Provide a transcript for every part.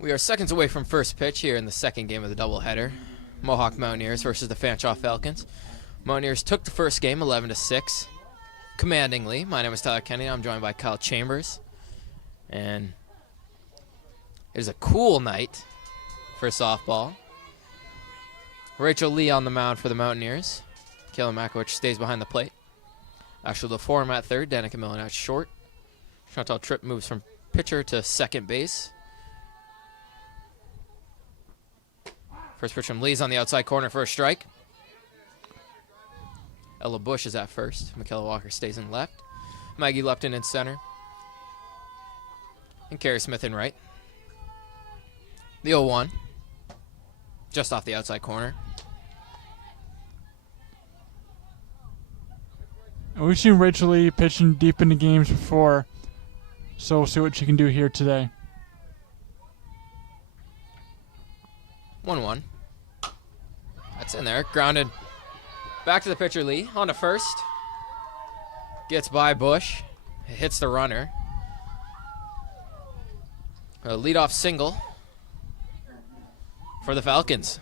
We are seconds away from first pitch here in the second game of the doubleheader. Mohawk Mountaineers versus the Fanshawe Falcons. Mountaineers took the first game 11-6, commandingly. My name is Tyler Kennedy. I'm joined by Kyle Chambers. And it is a cool night for softball. Rachel Lee on the mound for the Mountaineers. Kayla Makowicz stays behind the plate. Ashley LaForme at third. Danica Millen at short. Chantal Tripp moves from pitcher to second base. First pitch from Lee's on the outside corner for a strike. Ella Bush is at first. Michaela Walker stays in left. Maggie Lupton in center. And Carrie Smith in right. The 0-1. Just off the outside corner. We've seen Rachel Lee pitching deep into games before, so we'll see what she can do here today. 1-1. That's in there. Grounded. Back to the pitcher, Lee. On to first. Gets by Bush. Hits the runner. A leadoff single for the Falcons.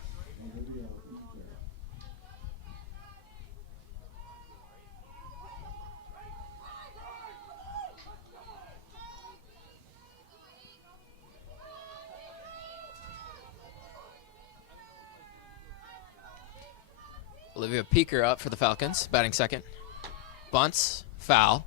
Olivia Peaker up for the Falcons, batting second. Bunts, foul.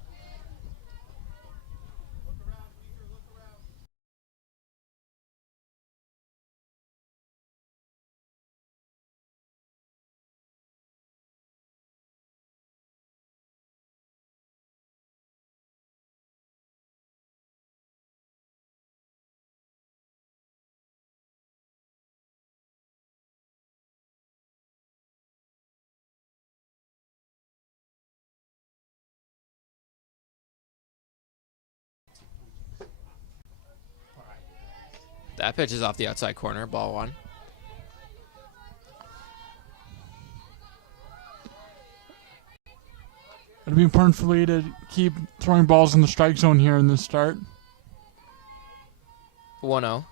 That pitch is off the outside corner, ball one. It'll be important for Lee to keep throwing balls in the strike zone here in this start. 1-0.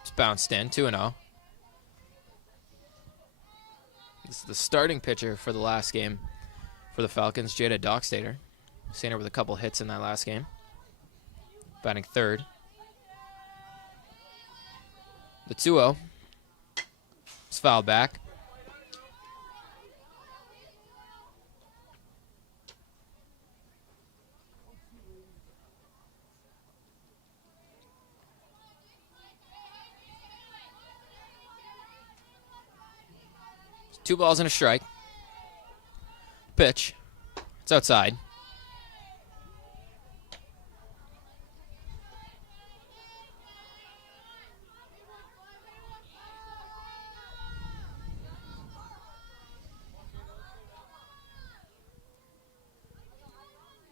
It's bounced in, 2-0. This is the starting pitcher for the last game for the Falcons, Jada Dockstader. Seen her with a couple hits in that last game. Batting third. The 2-0 is fouled back. Two balls and a strike. Pitch. It's outside.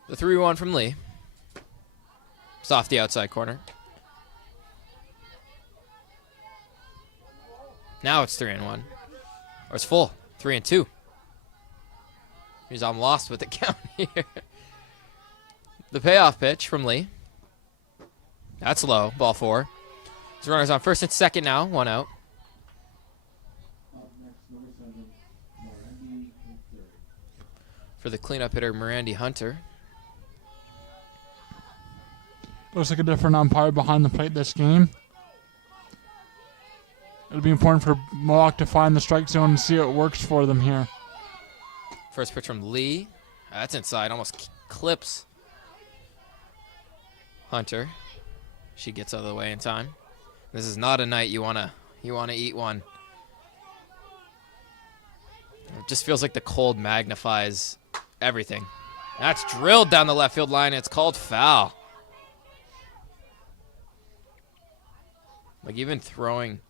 The 3-1 from Lee. It's off the outside corner. Now it's 3-1. Or it's full. 3-2. I'm lost with the count here. The payoff pitch from Lee. That's low. Ball four. His runner's on first and second now. 1 out. For the cleanup hitter, Mirandy Hunter. Looks like a different umpire behind the plate this game. It'll be important for Mohawk to find the strike zone and see what works for them here. First pitch from Lee. That's inside. Almost clips Hunter. She gets out of the way in time. This is not a night you wanna eat one. It just feels like the cold magnifies everything. That's drilled down the left field line. It's called foul. Like even throwing,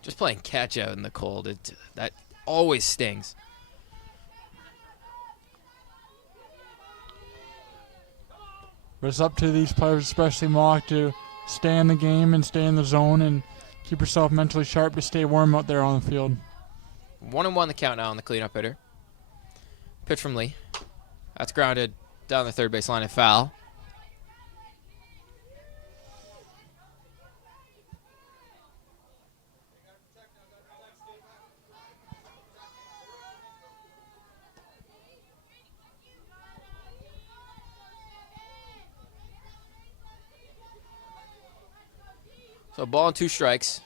just playing catch out in the cold, that always stings. But it's up to these players, especially Mohawk, to stay in the game and stay in the zone and keep yourself mentally sharp to stay warm out there on the field. 1-1 the count now on the cleanup hitter. Pitch from Lee. That's grounded down the third base line and foul. So ball and 2 strikes.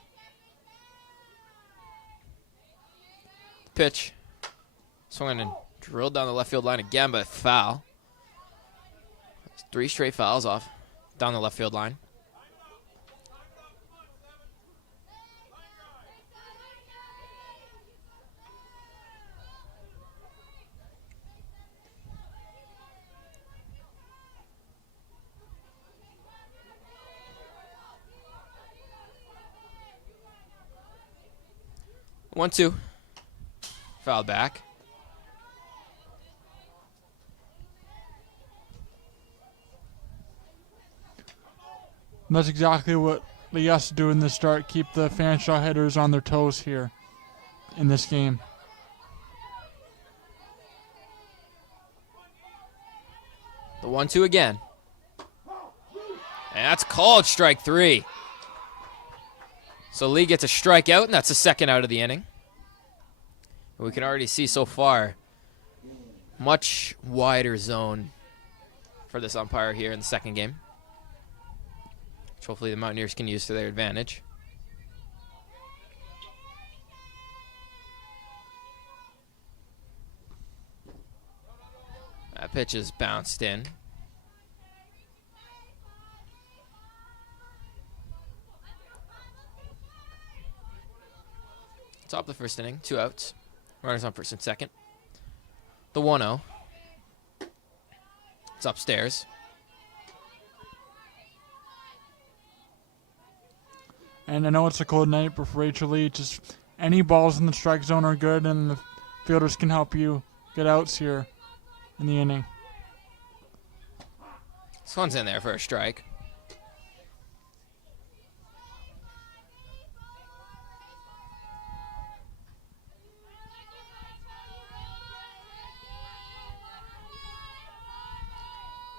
Pitch. Swung and drilled down the left field line again, but foul. 3 straight fouls off down the left field line. One, 2. Fouled back. And that's exactly what Lee has to do in this start. Keep the Fanshawe hitters on their toes here in this game. The 1-2 again. And that's called strike 3. So Lee gets a strikeout, and that's the second out of the inning. We can already see so far much wider zone for this umpire here in the second game, which hopefully the Mountaineers can use to their advantage. That pitch is bounced in. Top of the first inning, 2 outs. Runners on first and second. The 1-0. It's upstairs. And I know it's a cold night, but for Rachel Lee, just any balls in the strike zone are good, and the fielders can help you get outs here in the inning. This one's in there for a strike.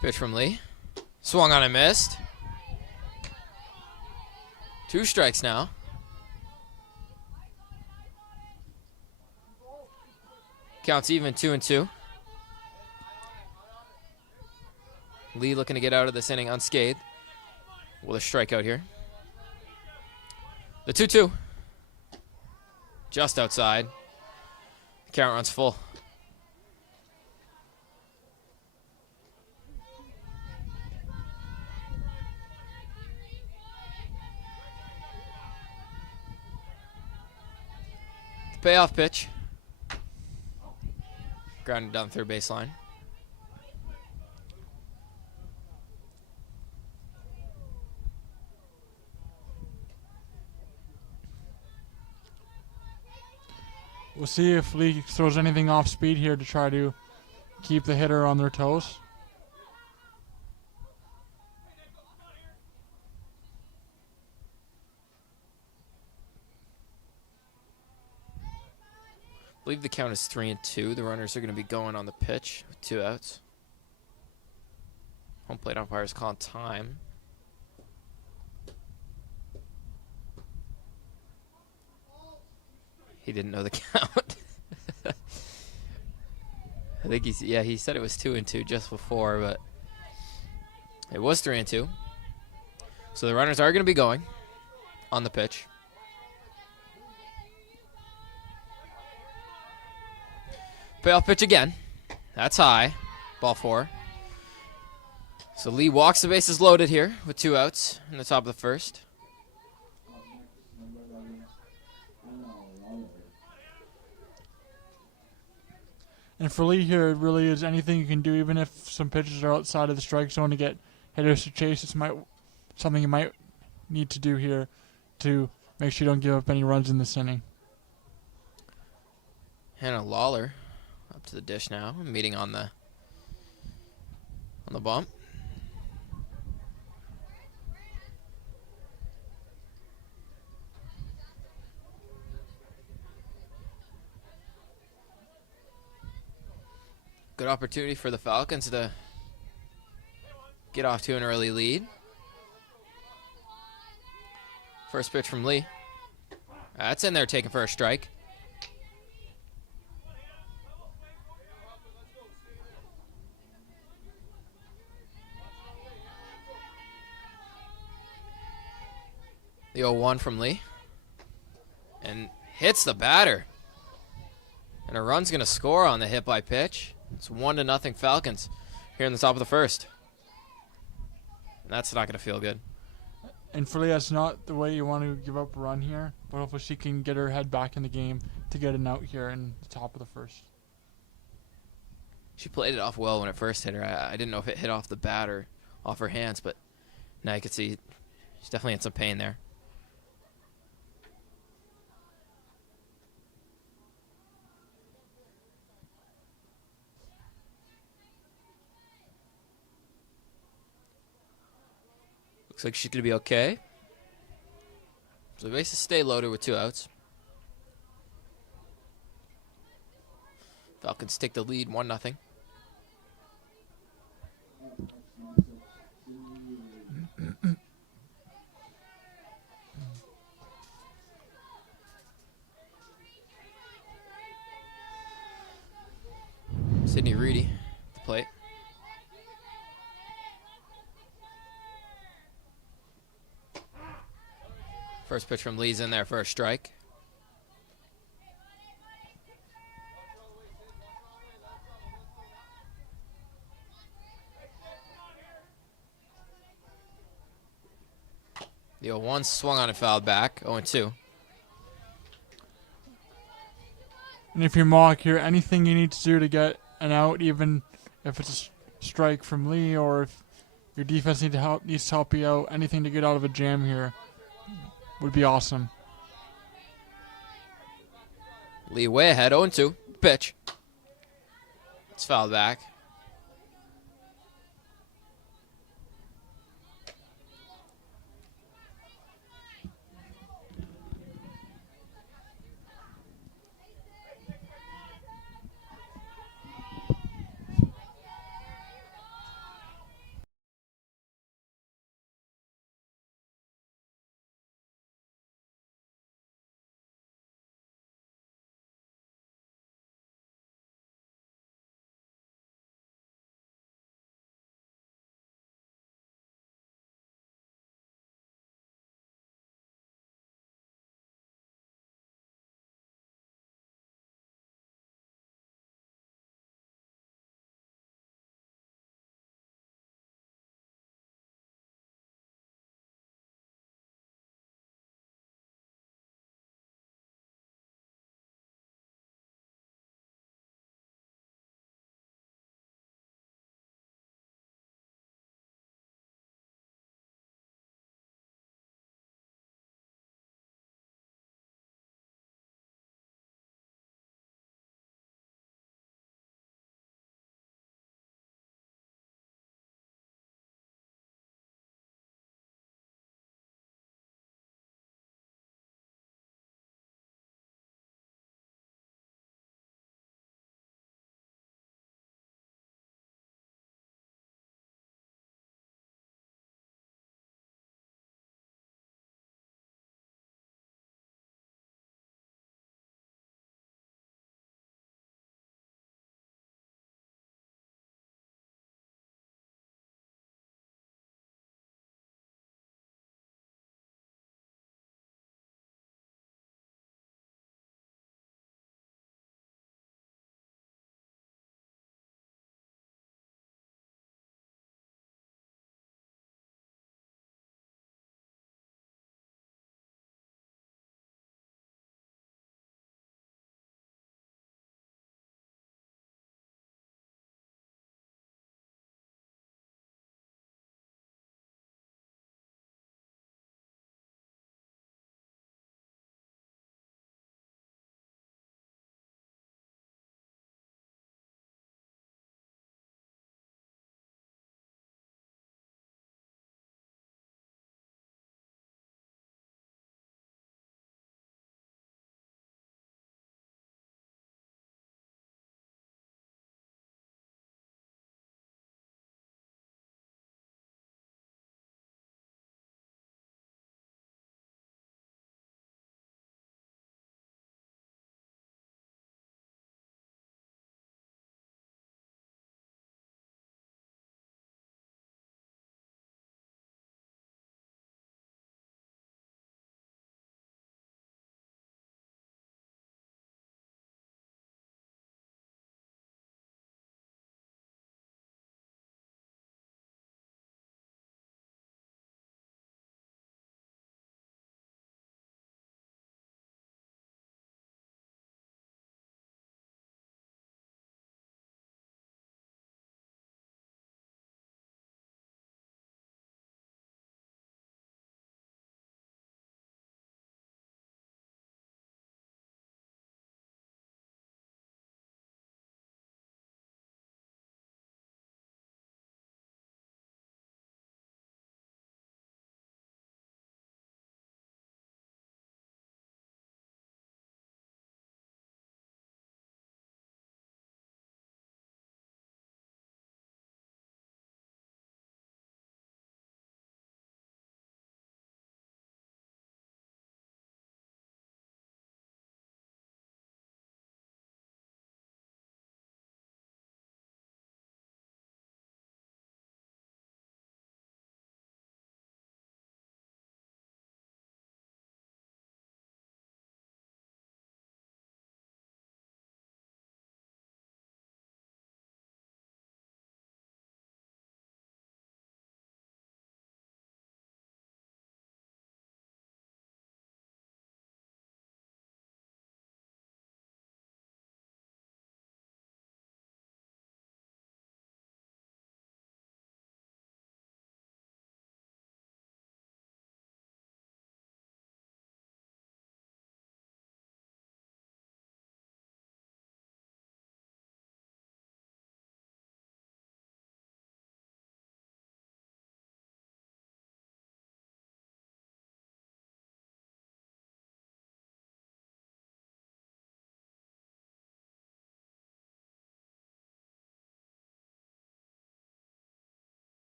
Pitch from Lee. Swung on and missed. 2 strikes now. Counts even, 2-2. Lee looking to get out of this inning unscathed with a strikeout here. The 2-2. Just outside. Count runs full. Payoff pitch. Grounded down third baseline. We'll see if Lee throws anything off speed here to try to keep the hitter on their toes. I believe the count is 3-2. The runners are going to be going on the pitch with 2 outs. Home plate umpire is calling time. He didn't know the count. I think he said it was 2-2 just before, but it was 3-2. So the runners are going to be going on the pitch. Payoff pitch again. That's high. Ball 4. So Lee walks the bases loaded here with 2 outs in the top of the first. And for Lee here, it really is anything you can do, even if some pitches are outside of the strike zone to get hitters to chase. It's something you might need to do here to make sure you don't give up any runs in this inning. Hannah Lawler up to the dish now, meeting on the bump. Good opportunity for the Falcons to get off to an early lead. First pitch from Lee. That's in there, taken for a strike. The 0-1 from Lee. And hits the batter. And a run's going to score on the hit by pitch. It's 1-0 Falcons here in the top of the first. And that's not going to feel good. And for Lee, that's not the way you want to give up a run here. But hopefully she can get her head back in the game to get an out here in the top of the first. She played it off well when it first hit her. I didn't know if it hit off the bat or off her hands, but now you can see she's definitely in some pain there. Looks like she's going to be okay. So the bases stay loaded with 2 outs. Falcons take the lead 1-0. Sydney Reedy at the plate. First pitch from Lee's in there for a strike. The 0-1 swung on and fouled back. 0-2. And if you're Mohawk here, anything you need to do to get an out, even if it's a strike from Lee or if your defense needs to help you out, anything to get out of a jam here would be awesome. Lee way ahead. 0-2. Pitch. It's fouled back.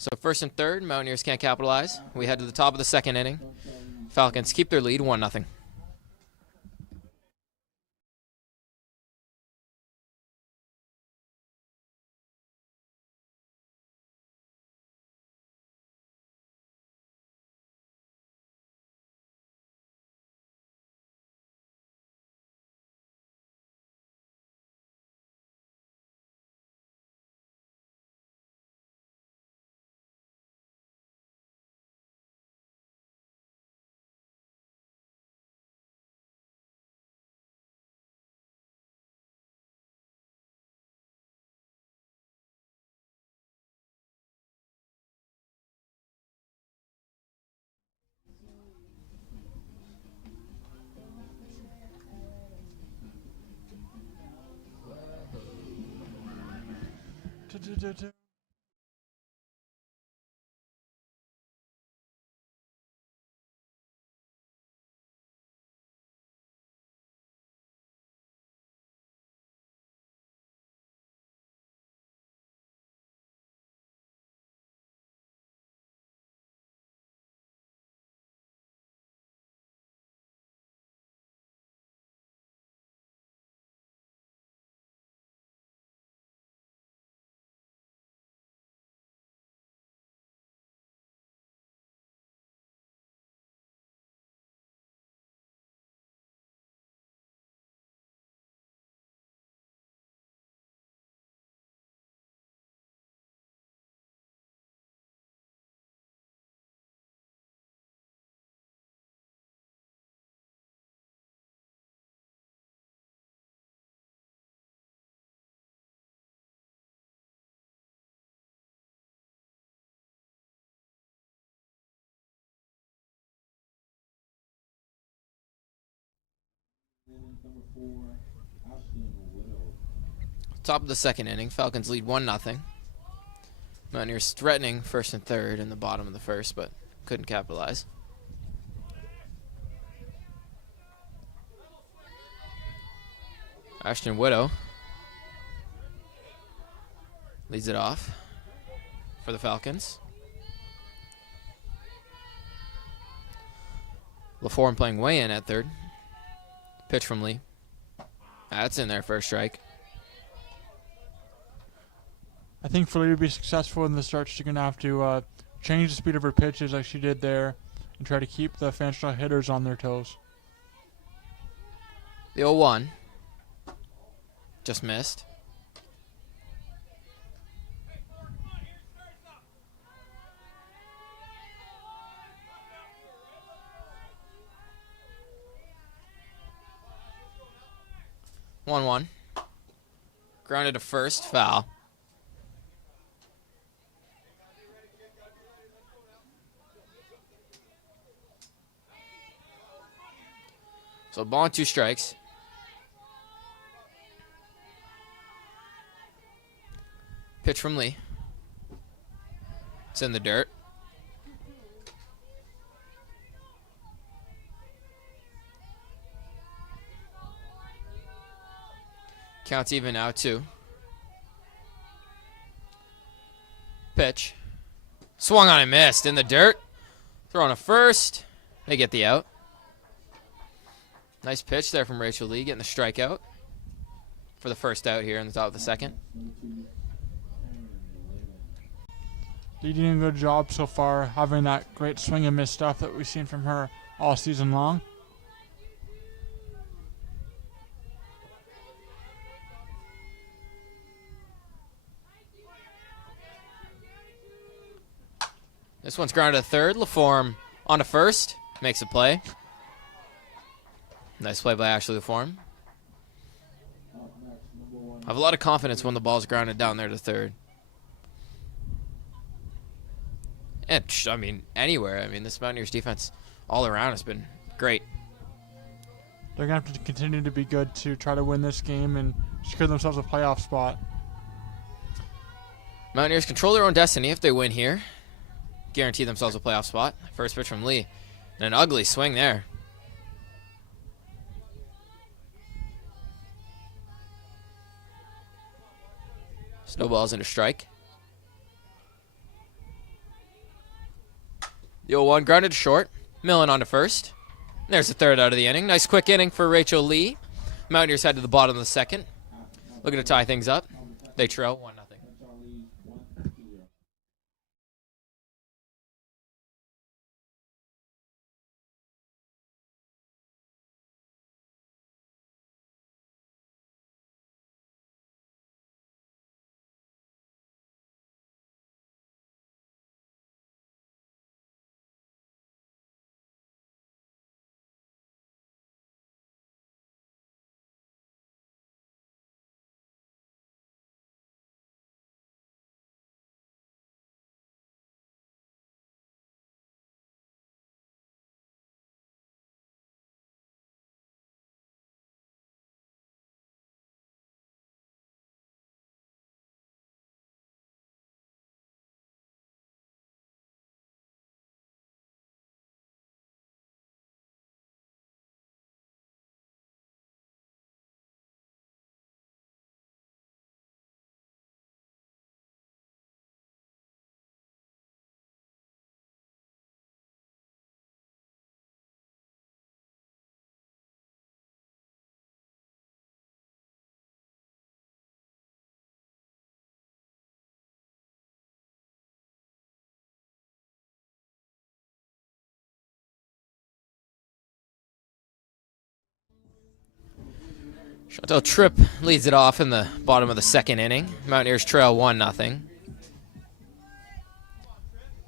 So first and third, Mountaineers can't capitalize. We head to the top of the second inning. Falcons keep their lead 1-0. Top of the second inning, Falcons lead 1-0. Mountaineers threatening first and third in the bottom of the first, but couldn't capitalize. Ashton Widow leads it off for the Falcons. LaForme playing way in at third. Pitch from Lee. That's in there for a strike. I think for Lee to be successful in the start, she's going to have to change the speed of her pitches like she did there and try to keep the Fanshawe hitters on their toes. The 0-1. Just missed. One. Grounded to first, foul. So ball and 2 strikes. Pitch from Lee. It's in the dirt. Counts even now, 2. Pitch. Swung on and missed. In the dirt. Throwing a first. They get the out. Nice pitch there from Rachel Lee, getting the strikeout for the first out here in the top of the second. Lee doing a good job so far, having that great swing and miss stuff that we've seen from her all season long. This one's grounded to third. LaForme on to first. Makes a play. Nice play by Ashley LaForme. I have a lot of confidence when the ball's grounded down there to third. And, I mean, anywhere. I mean, this Mountaineers defense all around has been great. They're going to have to continue to be good to try to win this game and secure themselves a playoff spot. Mountaineers control their own destiny if they win here. Guarantee themselves a playoff spot. First pitch from Lee. And an ugly swing there. Snowballs into strike. The 0-1 grounded short. Millen on to first. There's the third out of the inning. Nice quick inning for Rachel Lee. Mountaineers head to the bottom of the second. Looking to tie things up. They trail 1-0. Chantel Tripp leads it off in the bottom of the second inning. Mountaineers trail 1-0.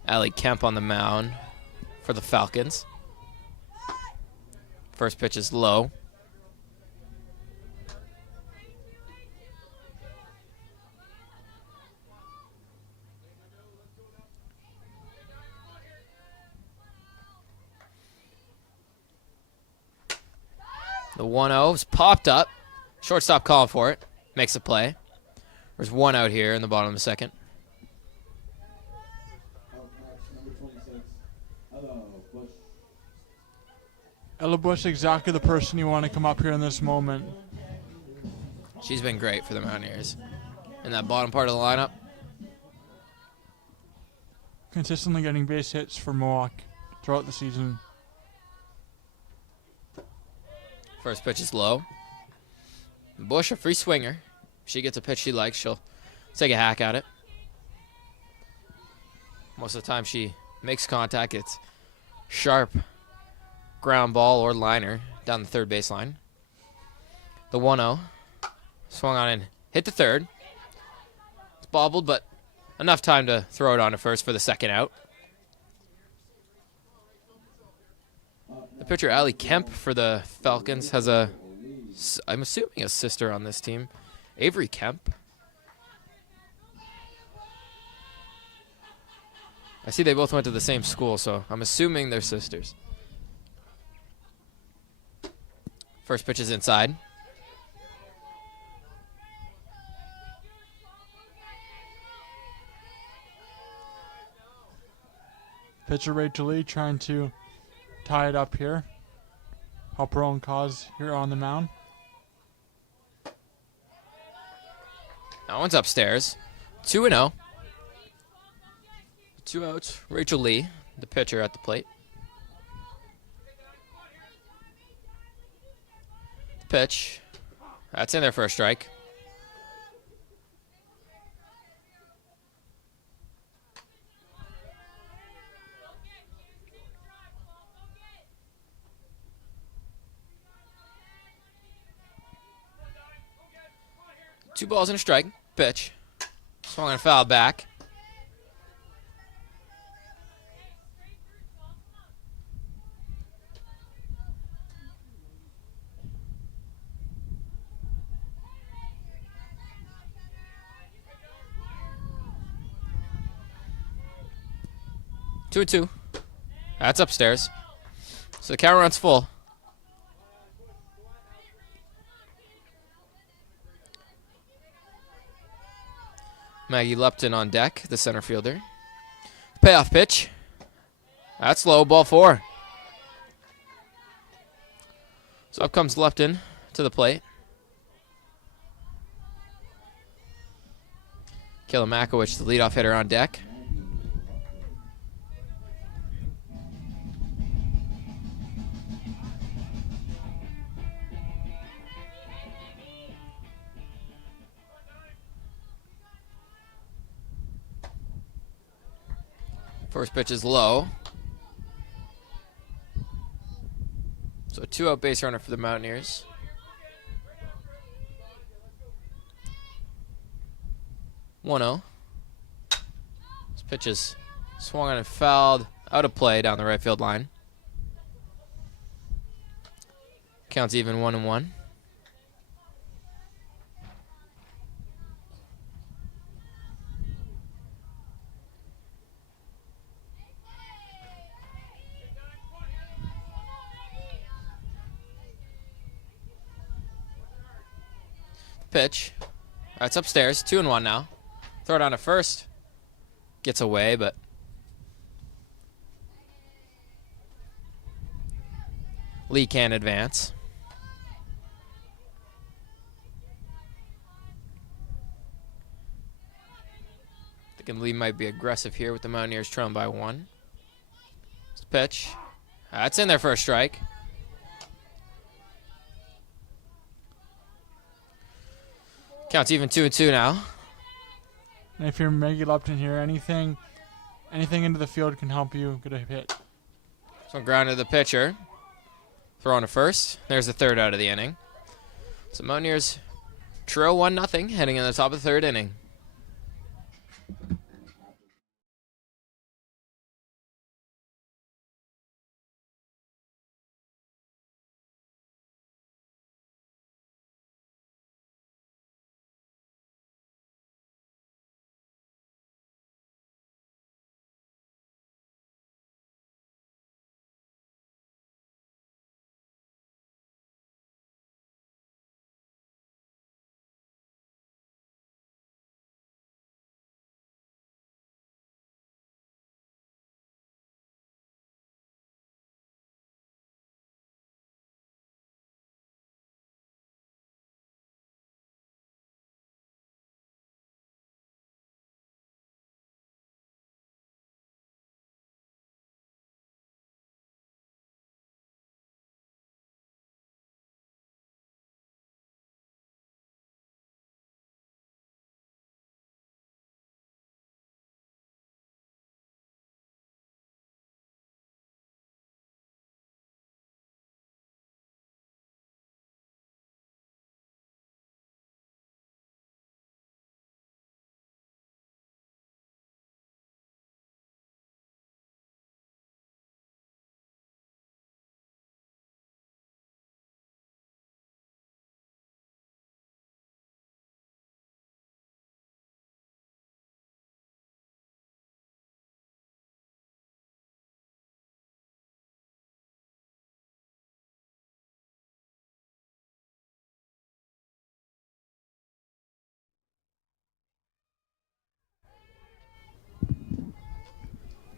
Allie Kemp on the mound for the Falcons. First pitch is low. The 1-0 is popped up. Shortstop calling for it. Makes a play. There's one out here in the bottom of the second. Ella Bush, exactly the person you want to come up here in this moment. She's been great for the Mountaineers. In that bottom part of the lineup. Consistently getting base hits for Mohawk throughout the season. First pitch is low. Bush, a free swinger. If she gets a pitch she likes, she'll take a hack at it. Most of the time she makes contact, it's sharp ground ball or liner down the third baseline. The 1-0 swung on and hit the third. It's bobbled, but enough time to throw it on to first for the second out. The pitcher, Allie Kemp, for the Falcons has I'm assuming a sister on this team, Avery Kemp. I see they both went to the same school, so I'm assuming they're sisters. First pitch is inside. Pitcher Rachel Lee trying to tie it up here. Help her own cause here on the mound. That one's upstairs. 2-0. 2 outs. Rachel Lee, the pitcher, at the plate. The pitch. That's in there for a strike. Two balls and a strike. Pitch. Swung and foul back. Two and two. That's upstairs. So the count runs full. Maggie Lupton on deck, the center fielder. Payoff pitch. That's low, ball 4. So up comes Lupton to the plate. Kayla Makowicz, the leadoff hitter, on deck. First pitch is low. So a 2-out base runner for the Mountaineers. One 0. This pitch is swung on and fouled out of play down the right field line. Counts even 1-1. Pitch. That's upstairs. 2-1 now. Throw it on to first. Gets away, but Lee can't advance. Thinking Lee might be aggressive here with the Mountaineers trailing by 1. Pitch. That's in there for a strike. Counts even 2-2 now. And if you're Maggie Lupton here, anything into the field can help you get a hit. So ground to the pitcher. Throw on to first. There's the third out of the inning. So Mountaineers trail 1-0 heading in the top of the third inning.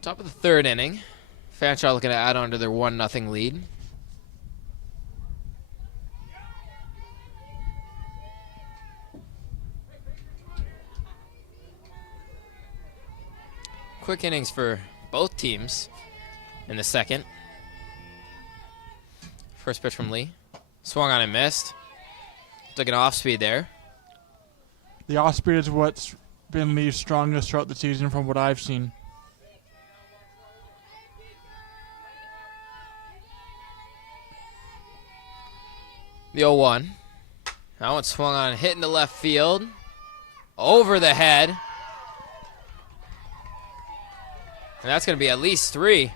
Top of the third inning. Fanshawe looking to add on to their 1-0 lead. Quick innings for both teams in the second. First pitch from Lee. Swung on and missed. Took an off speed there. The off speed is what's been Lee's strongest throughout the season from what I've seen. The 0-1. That one swung on, hit into left field. Over the head. And that's going to be at least 3.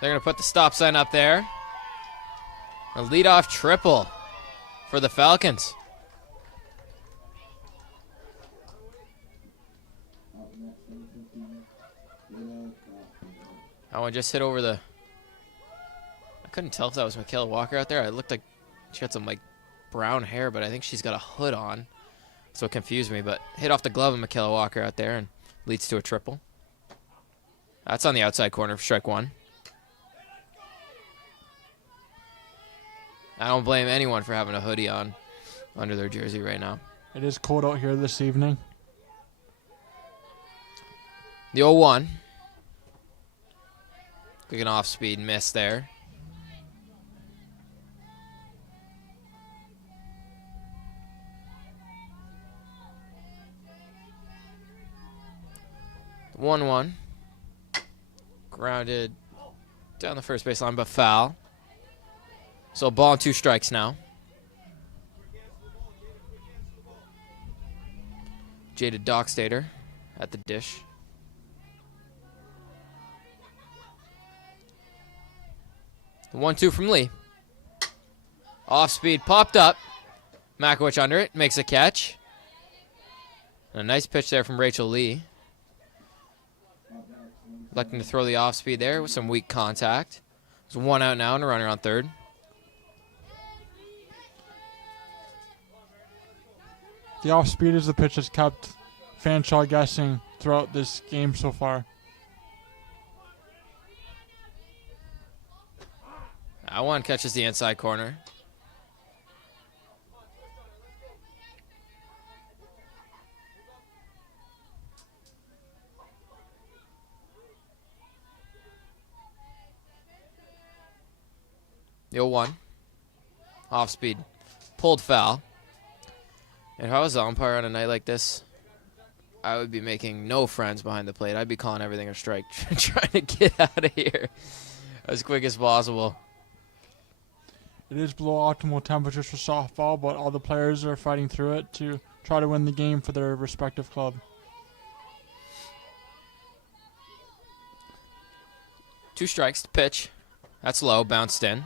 They're going to put the stop sign up there. A leadoff triple for the Falcons. That one just hit over the... I couldn't tell if that was Michaela Walker out there. It looked like she had some like brown hair, but I think she's got a hood on. So it confused me, but hit off the glove of Michaela Walker out there and leads to a triple. That's on the outside corner for strike 1. I don't blame anyone for having a hoodie on under their jersey right now. It is cold out here this evening. The 0-1. Quick an off-speed miss there. The 1-1. Grounded down the first baseline, but foul. So ball and 2 strikes now. Jaded Dockstader at the dish. The 1-2 from Lee. Off speed, popped up. Makowicz under it, makes a catch. And a nice pitch there from Rachel Lee. Electing to throw the off speed there with some weak contact. There's 1 out now and a runner on third. The off speed is the pitch that's kept Fanshawe guessing throughout this game so far. That one catches the inside corner. The 0-1. Off speed. Pulled foul. And if I was the umpire on a night like this, I would be making no friends behind the plate. I'd be calling everything a strike, trying to get out of here as quick as possible. It is below optimal temperatures for softball, but all the players are fighting through it to try to win the game for their respective club. Two strikes to pitch. That's low, bounced in.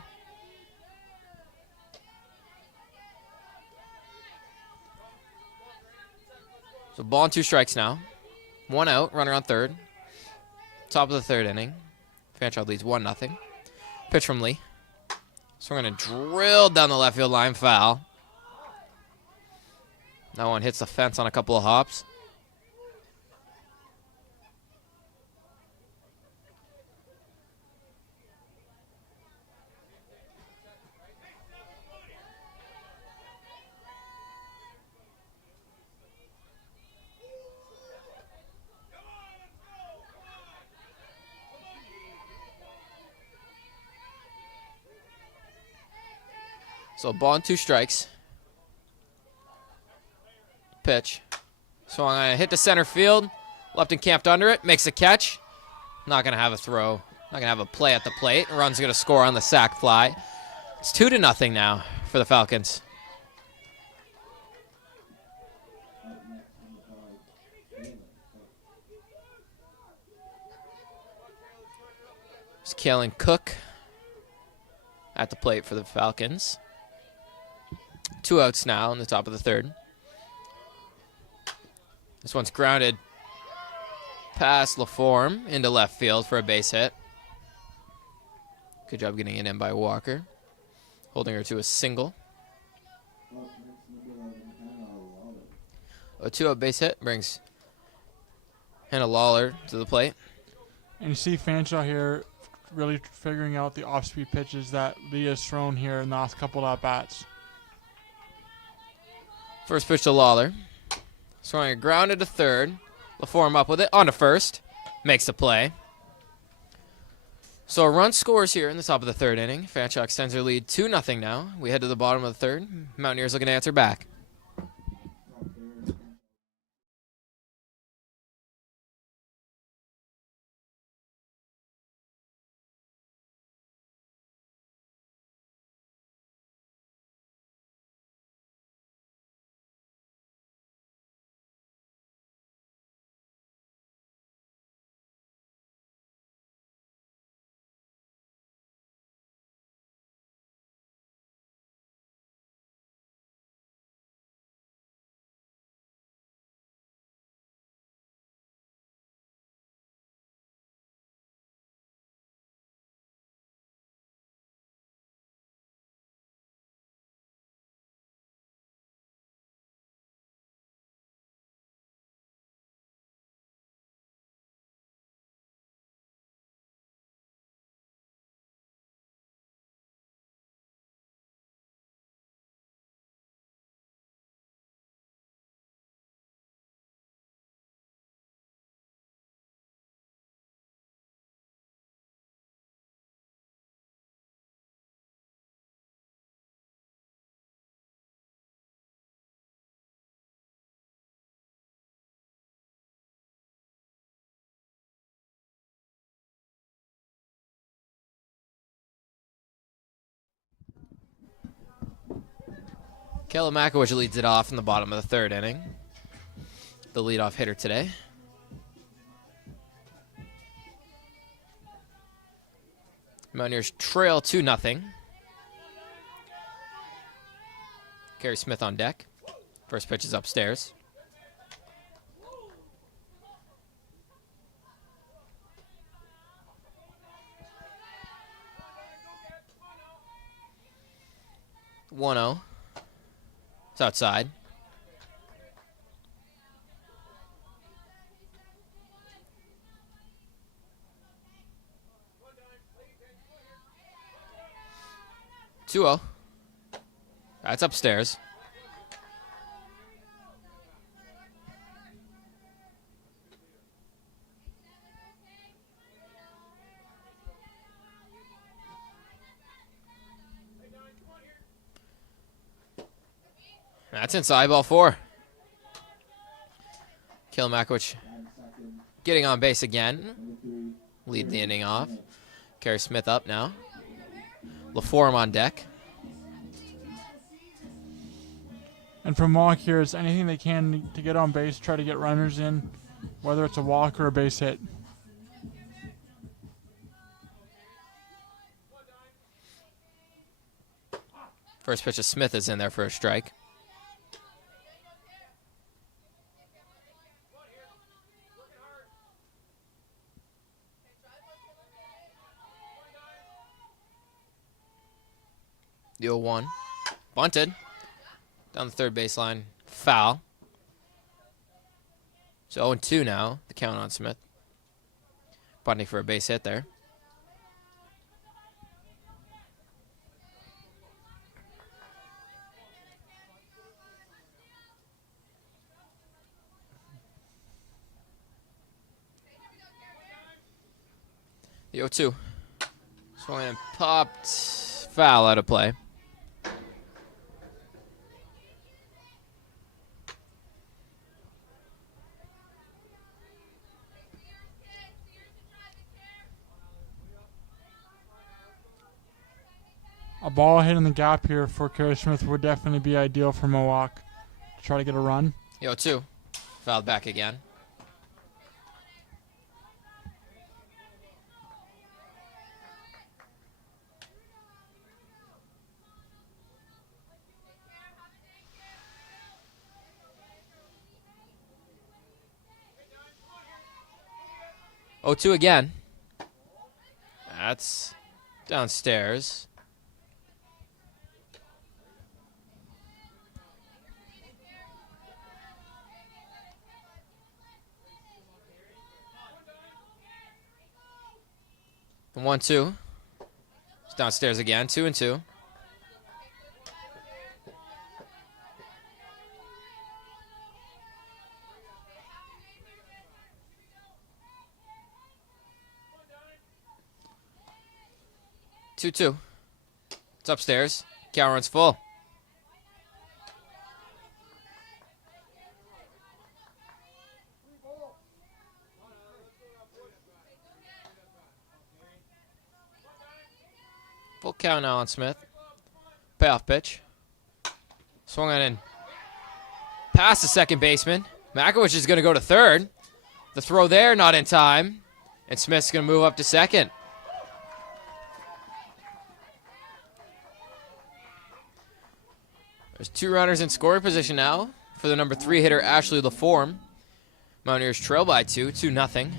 So ball and 2 strikes now. 1 out, runner on third. Top of the third inning. Fanshawe leads 1-0. Pitch from Lee. So we're going to drill down the left field line, foul. That one hits the fence on a couple of hops. So ball and 2 strikes. Pitch. So I'm going to hit the center field. Lupton camped under it. Makes a catch. Not going to have a throw. Not going to have a play at the plate. Run's going to score on the sac fly. It's 2-0 now for the Falcons. It's Kalen Cook at the plate for the Falcons. 2 outs now in the top of the third. This one's grounded past LaForme into left field for a base hit. Good job getting it in by Walker. Holding her to a single. A 2-out base hit brings Hannah Lawler to the plate. And you see Fanshawe here really figuring out the off-speed pitches that Lee has thrown here in the last couple of at-bats. First pitch to Lawler. Swinging a grounded to third. LaForme up with it. On to first. Makes the play. So a run scores here in the top of the third inning. Fanshawe extends their lead 2-0 now. We head to the bottom of the third. Mountaineers looking to answer back. Kellen Makowicz leads it off in the bottom of the third inning. The leadoff hitter today. Mountaineers trail 2-0. Kerry Smith on deck. First pitch is upstairs. One-0. It's outside. Two-0. That's upstairs. That's inside, ball 4. Kellen Makowicz getting on base again. Lead the inning off. Kerry Smith up now. LaForme on deck. And from Mohawk here, it's anything they can to get on base, try to get runners in, whether it's a walk or a base hit. First pitch of Smith is in there for a strike. The 0-1. Bunted. Down the third baseline. Foul. So 0-2 now. The count on Smith. Bunting for a base hit there. The 0-2. Swung and popped. Foul out of play. A ball hit in the gap here for Kerry Smith would definitely be ideal for Mohawk to try to get a run. 0-2. Fouled back again. Oh, 2 again. That's downstairs. The 1-2. It's downstairs again. 2-2. Two. It's upstairs. Count runs full. Full count now on Smith. Payoff pitch. Swung on in. Past the second baseman. Makowicz is going to go to third. The throw there, not in time. And Smith's going to move up to second. There's 2 runners in scoring position now for the number 3 hitter, Ashley LaForme. Mountaineers trail by 2-0.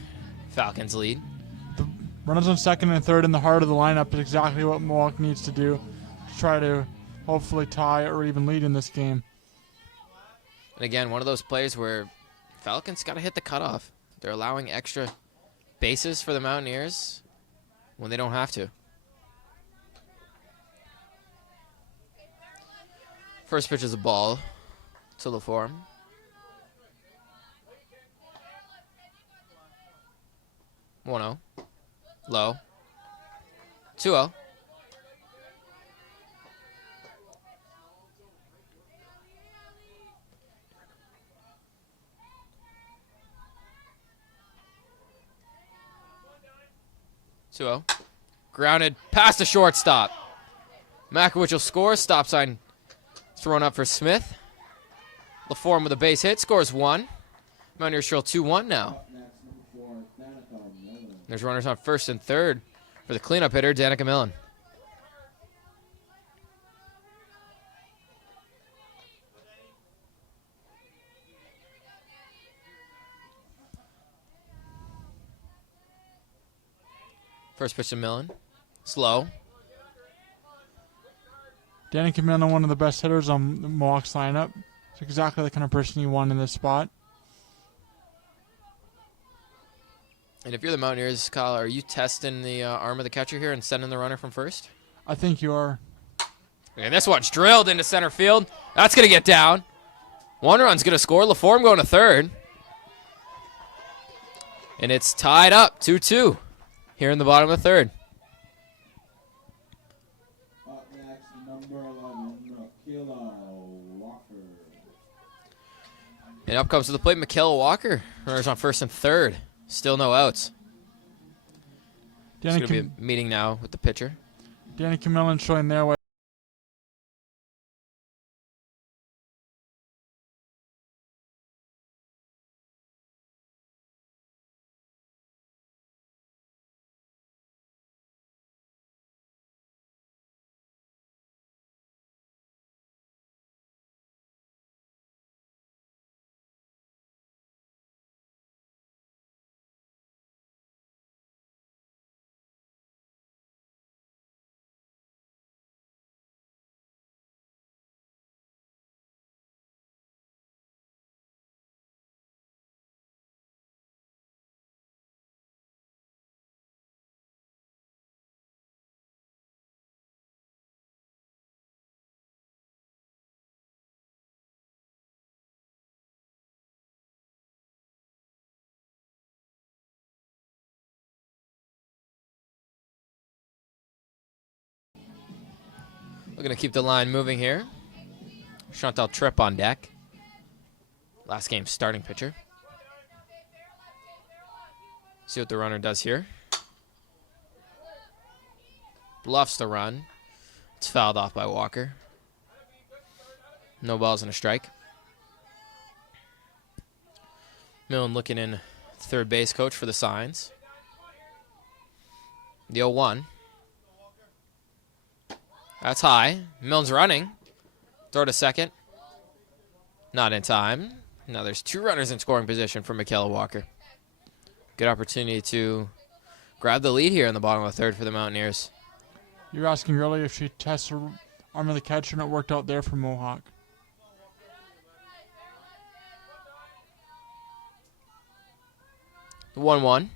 Falcons lead. The runners on second and third in the heart of the lineup is exactly what Mohawk needs to do to try to hopefully tie or even lead in this game. And again, one of those plays where Falcons got to hit the cutoff. They're allowing extra bases for the Mountaineers when they don't have to. First pitch is a ball to LaForme. One-0. Low. 2-0. Grounded past the shortstop. Makowicz will score. Stop sign thrown up for Smith. LaForme with a base hit, scores 1. Mountaineers trail 2-1 now. There's runners on first and third for the cleanup hitter, Danica Millen. First pitch to Millen. Slow. Danica Millen, one of the best hitters on the Mohawks lineup. It's exactly the kind of person you want in this spot. And if you're the Mountaineers, Kyle, are you testing the arm of the catcher here and sending the runner from first? I think you are. And this one's drilled into center field. That's going to get down. One run's going to score. LaForme going to third. And it's tied up 2-2 here in the bottom of the third. Up next, number 11, Michaela Walker. And up comes to the plate, Michaela Walker. Runners on first and third. Still no outs. It's going to be a meeting now with the pitcher. Danica Millen showing their way. We're going to keep the line moving here. Chantal Tripp on deck. Last game's starting pitcher. See what the runner does here. Bluffs the run. It's fouled off by Walker. No balls and a strike. Millen looking in third base coach for the signs. The 0-1. That's high. Millen's running. Throw to second. Not in time. Now there's 2 runners in scoring position for Michaela Walker. Good opportunity to grab the lead here in the bottom of the third for the Mountaineers. You're asking really if she tests her arm of the catcher, and it worked out there for Mohawk. The 1-1.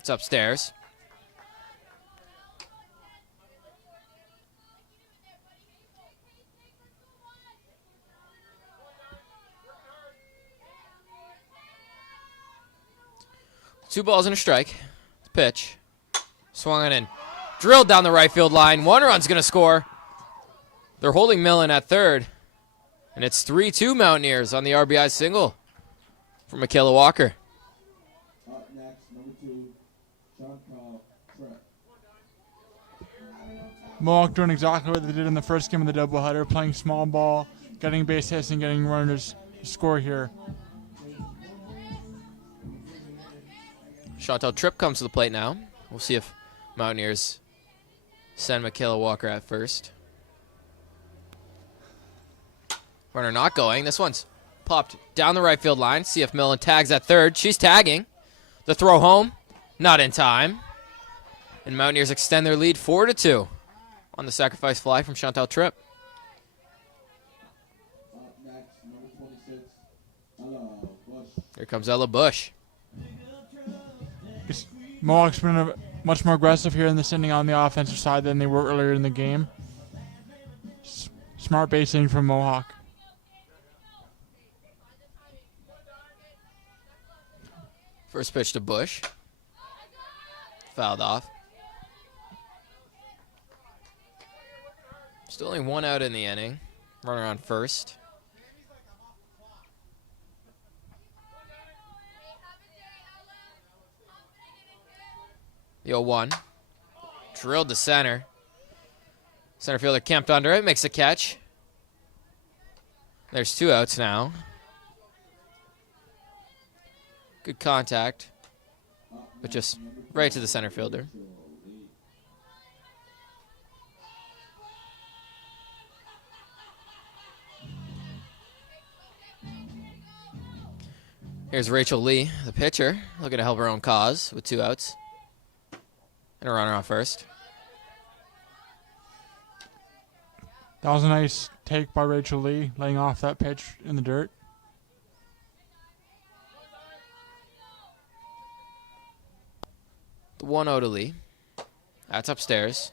It's upstairs. Two balls and a strike. Pitch. Swung on in. Drilled down the right field line. One run's going to score. They're holding Millen at third. And it's 3-2 Mountaineers on the RBI single for Michaela Walker. Up next, number 2, Chantal Tripp. Mohawk doing exactly what they did in the first game of the doubleheader, playing small ball, getting base hits, and getting runners to score here. Chantal Tripp comes to the plate now. We'll see if Mountaineers send Michaela Walker at first. Runner not going. This one's popped down the right field line. See if Millen tags at third. She's tagging. The throw home. Not in time. And Mountaineers extend their lead 4-2 on the sacrifice fly from Chantal Tripp. Up next, number 26, Ella Bush. Here comes Ella Bush. Mohawk's been much more aggressive here in this inning on the offensive side than they were earlier in the game. Smart base inning from Mohawk. First pitch to Bush. Fouled off. Still only 1 out in the inning. Runner on first. The 0-1. Drilled to center. Center fielder camped under it. Makes a catch. There's 2 outs now. Good contact, but just right to the center fielder. Here's Rachel Lee, the pitcher, looking to help her own cause with 2 outs and a runner on first. That was a nice take by Rachel Lee, laying off that pitch in the dirt. The 1-0 to Lee. That's upstairs.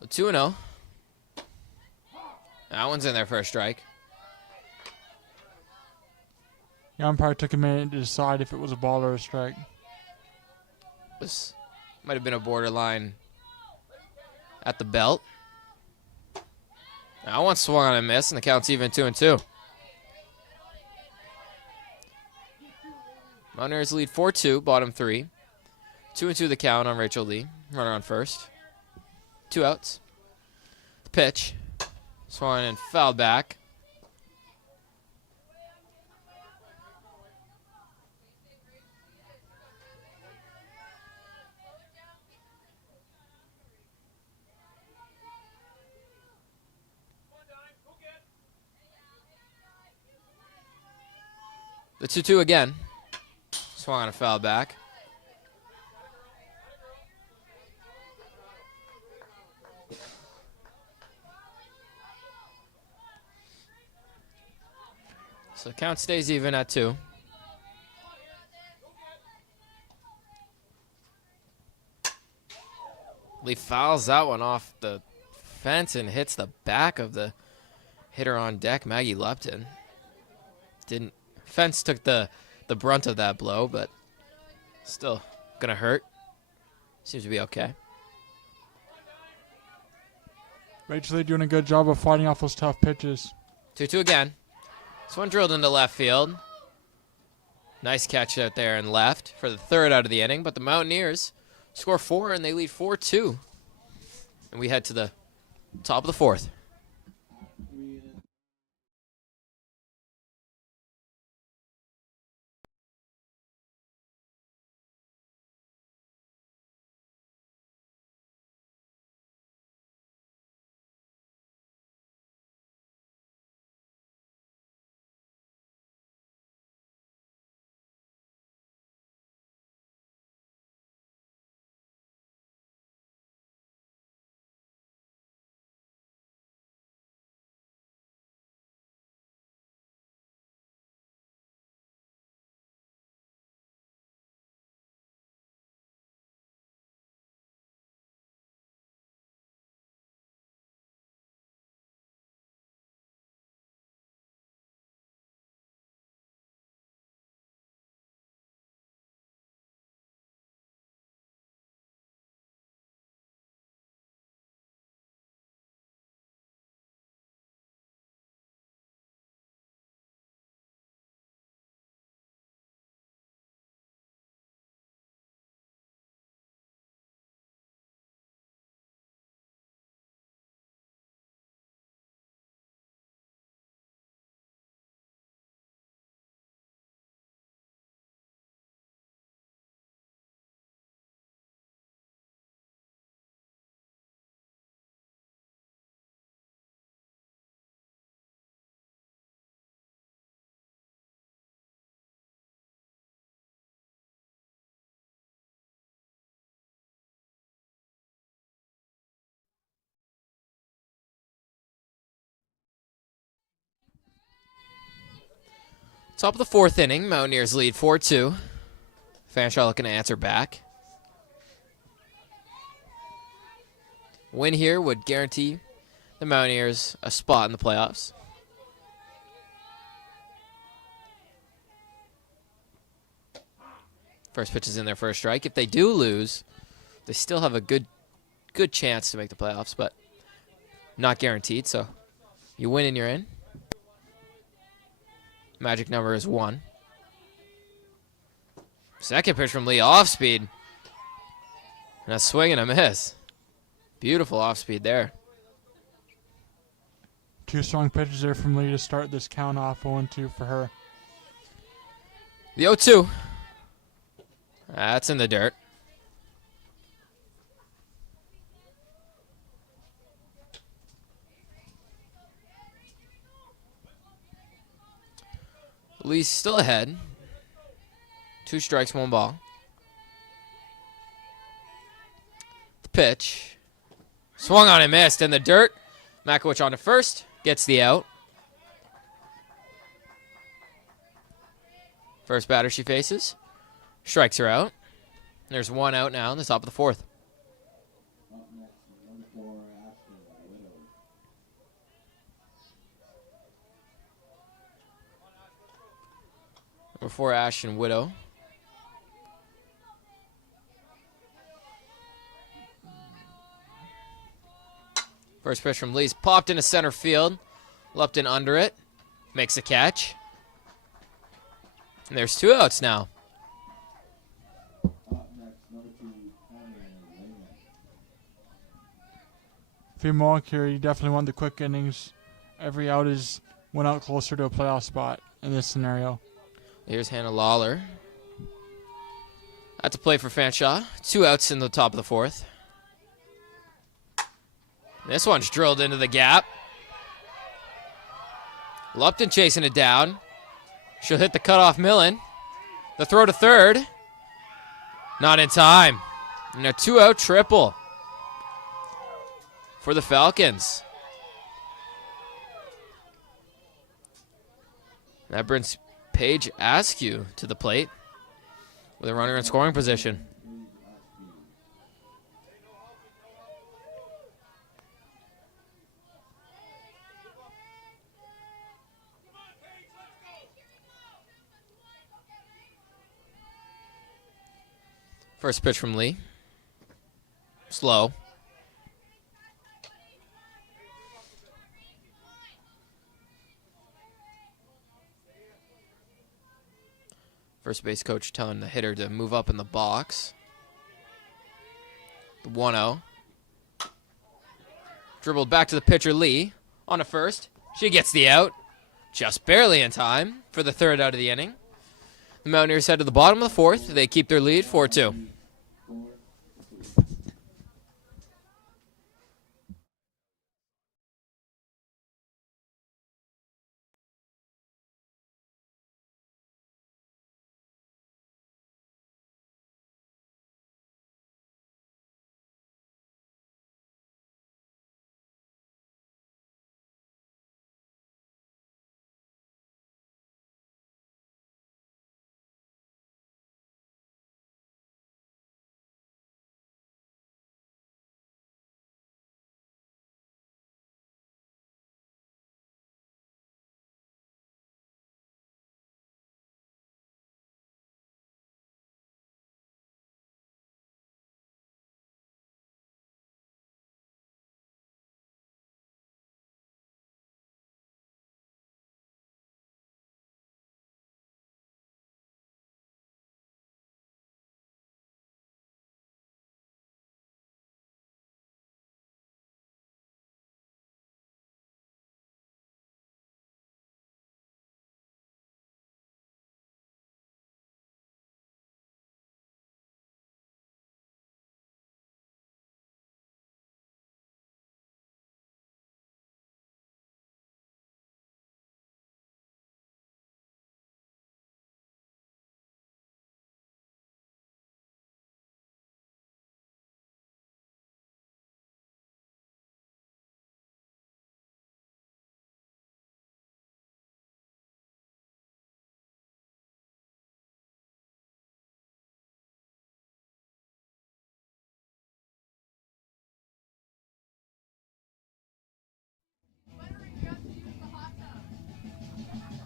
The 2-0. That one's in there for a strike. The umpire took a minute to decide if it was a ball or a strike. This might have been a borderline at the belt. That one swung on and missed, and the count's even 2-2. Mountaineers lead 4-2, bottom 3. 2-2 the count on Rachel Lee. Runner on first. 2 outs. The pitch. Swung and fouled back. The 2-2 again. Swung on a foul back. So count stays even at 2. Lee fouls that one off the fence and hits the back of the hitter on deck, Maggie Lupton. Fence took the brunt of that blow, but still gonna hurt. Seems to be okay. Rachel Lee doing a good job of fighting off those tough pitches. 2-2 again. This one drilled into left field. Nice catch out there in left for the 3rd out of the inning, but the Mountaineers score 4 and they lead 4-2. And we head to the top of the 4th. Top of the 4th inning, Mountaineers lead 4-2. Fanshawe looking to answer back. Win here would guarantee the Mountaineers a spot in the playoffs. First pitch is in there for a strike. If they do lose, they still have a good chance to make the playoffs, but not guaranteed. So you win and you're in. Magic number is 1. Second pitch from Lee, off speed. And a swing and a miss. Beautiful off speed there. 2 strong pitches there from Lee to start this count off. 0-2 for her. The 0-2. That's in the dirt. Lee's still ahead. 2 strikes, 1 ball. The pitch. Swung on and missed in the dirt. Makowicz on to first. Gets the out. First batter she faces. Strikes her out. There's 1 out now in the top of the 4th. Up next, number 4, Ashton Widow. Number 4, Ashton Widow. First pitch from Lee's popped into center field. Lupton under it. Makes a catch. And there's 2 outs now. Up next, number 2, Cameron Lehman. If you're Mohawk here, you definitely want the quick innings. Every out is 1 out closer to a playoff spot in this scenario. Here's Hannah Lawler. That's a play for Fanshawe. 2 outs in the top of the 4th. This one's drilled into the gap. Lupton chasing it down. She'll hit the cutoff Millen. The throw to third. Not in time. And a 2-out triple for the Falcons. That brings Paige Askew to the plate with a runner in scoring position. First pitch from Lee. Slow. First base coach telling the hitter to move up in the box. The 1-0. Dribbled back to the pitcher, Lee. On to first. She gets the out. Just barely in time for the 3rd out of the inning. The Mountaineers head to the bottom of the 4th. They keep their lead 4-2.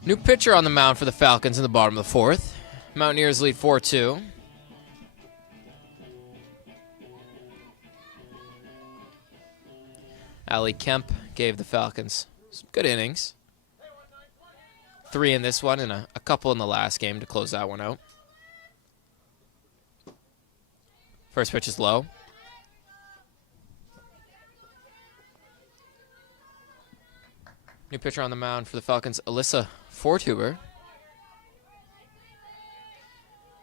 New pitcher on the mound for the Falcons in the bottom of the 4th. Mountaineers lead 4-2. Allie Kemp gave the Falcons some good innings. 3 in this one and a couple in the last game to close that one out. First pitch is low. New pitcher on the mound for the Falcons, Alyssa Fortuber.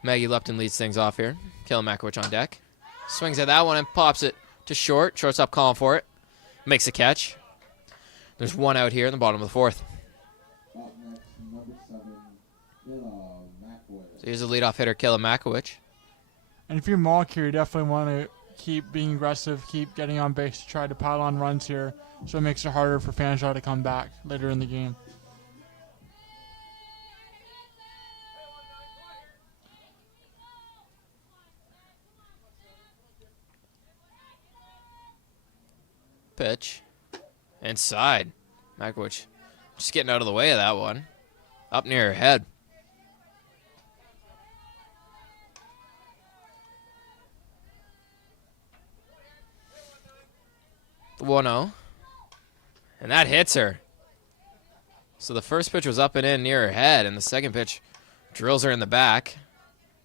Maggie Lupton leads things off here. Kayla Makowicz on deck. Swings at that one and pops it to short. Shortstop calling for it. Makes a catch. There's one out here in the bottom of the 4th. Up next, number 7, Kayla Makowicz. So here's the leadoff hitter, Kayla Makowicz. And if you're Mohawk here, you definitely want to keep being aggressive, keep getting on base to try to pile on runs here, so it makes it harder for Fanshawe to come back later in the game. Pitch. Inside. Makowicz just getting out of the way of that one. Up near her head. The 1-0. And that hits her. So the first pitch was up and in near her head, and the second pitch drills her in the back.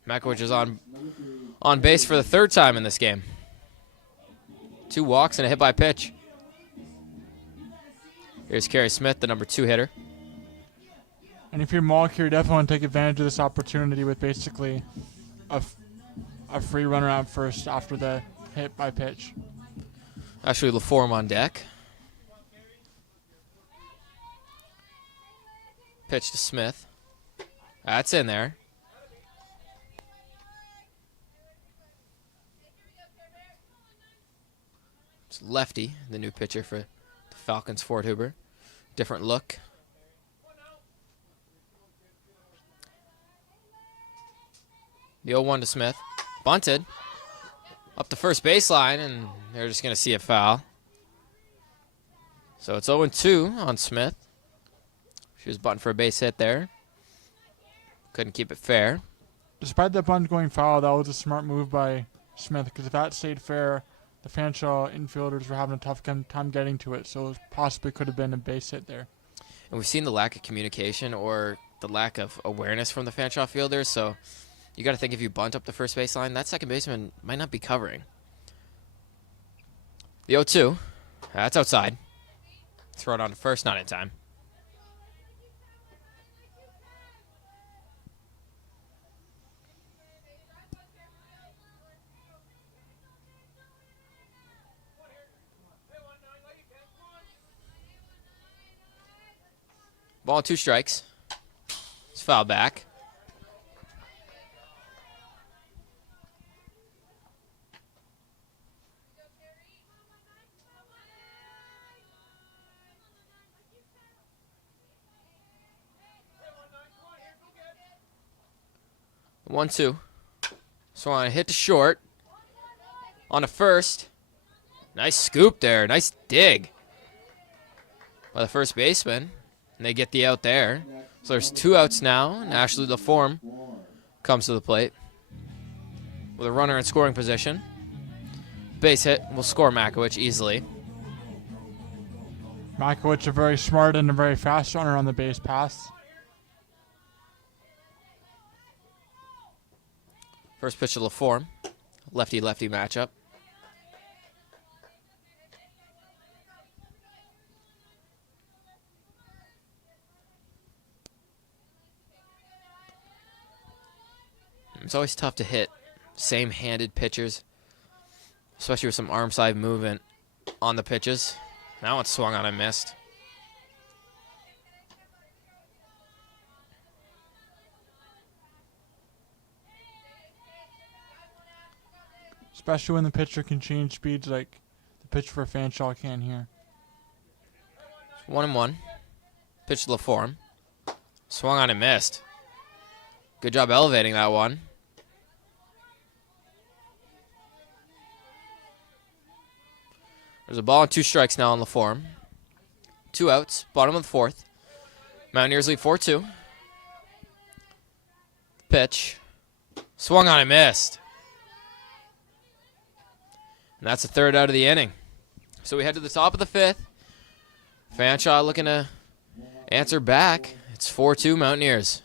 Makowicz is on base for the 3rd time in this game. 2 walks and a hit by pitch. Here's Carrie Smith, the number 2 hitter. And if you're Mohawk here, you definitely want to take advantage of this opportunity with basically a free runner out first after the hit by pitch. Actually, LaForme on deck. Pitch to Smith. That's in there. It's Lefty, the new pitcher for the Falcons, Fort Huber. Different look. The 0-1 to Smith. Bunted. Up the first baseline, and they're just going to see a foul. So it's 0-2 on Smith. She was bunting for a base hit there. Couldn't keep it fair. Despite that bunt going foul, that was a smart move by Smith, because if that stayed fair, the Fanshawe infielders were having a tough time getting to it, so it possibly could have been a base hit there. And we've seen the lack of communication or the lack of awareness from the Fanshawe fielders, so you got to think if you bunt up the first baseline, that second baseman might not be covering. The 0-2, that's outside. Throw it on to first, not in time. Ball 2 strikes. It's fouled back. The 1-2. So on a hit to short. On a first. Nice scoop there. Nice dig by the first baseman. And they get the out there. So there's 2 outs now, and Ashley LaForme comes to the plate with a runner in scoring position. Base hit will score Makowicz easily. Makowicz, a very smart and a very fast runner on the base pass. First pitch to LaForme. Lefty-lefty matchup. It's always tough to hit same-handed pitchers, especially with some arm side movement on the pitches. That one swung on and missed. Especially when the pitcher can change speeds like the pitcher for Fanshawe can here. 1-1. Pitch to LaForme. Swung on and missed. Good job elevating that one. There's a ball and 2 strikes now on LaForme. 2 outs, bottom of the 4th. Mountaineers lead 4-2. Pitch. Swung on and missed. And that's the 3rd out of the inning. So we head to the top of the 5th. Fanshawe looking to answer back. It's It's 4-2 Mountaineers.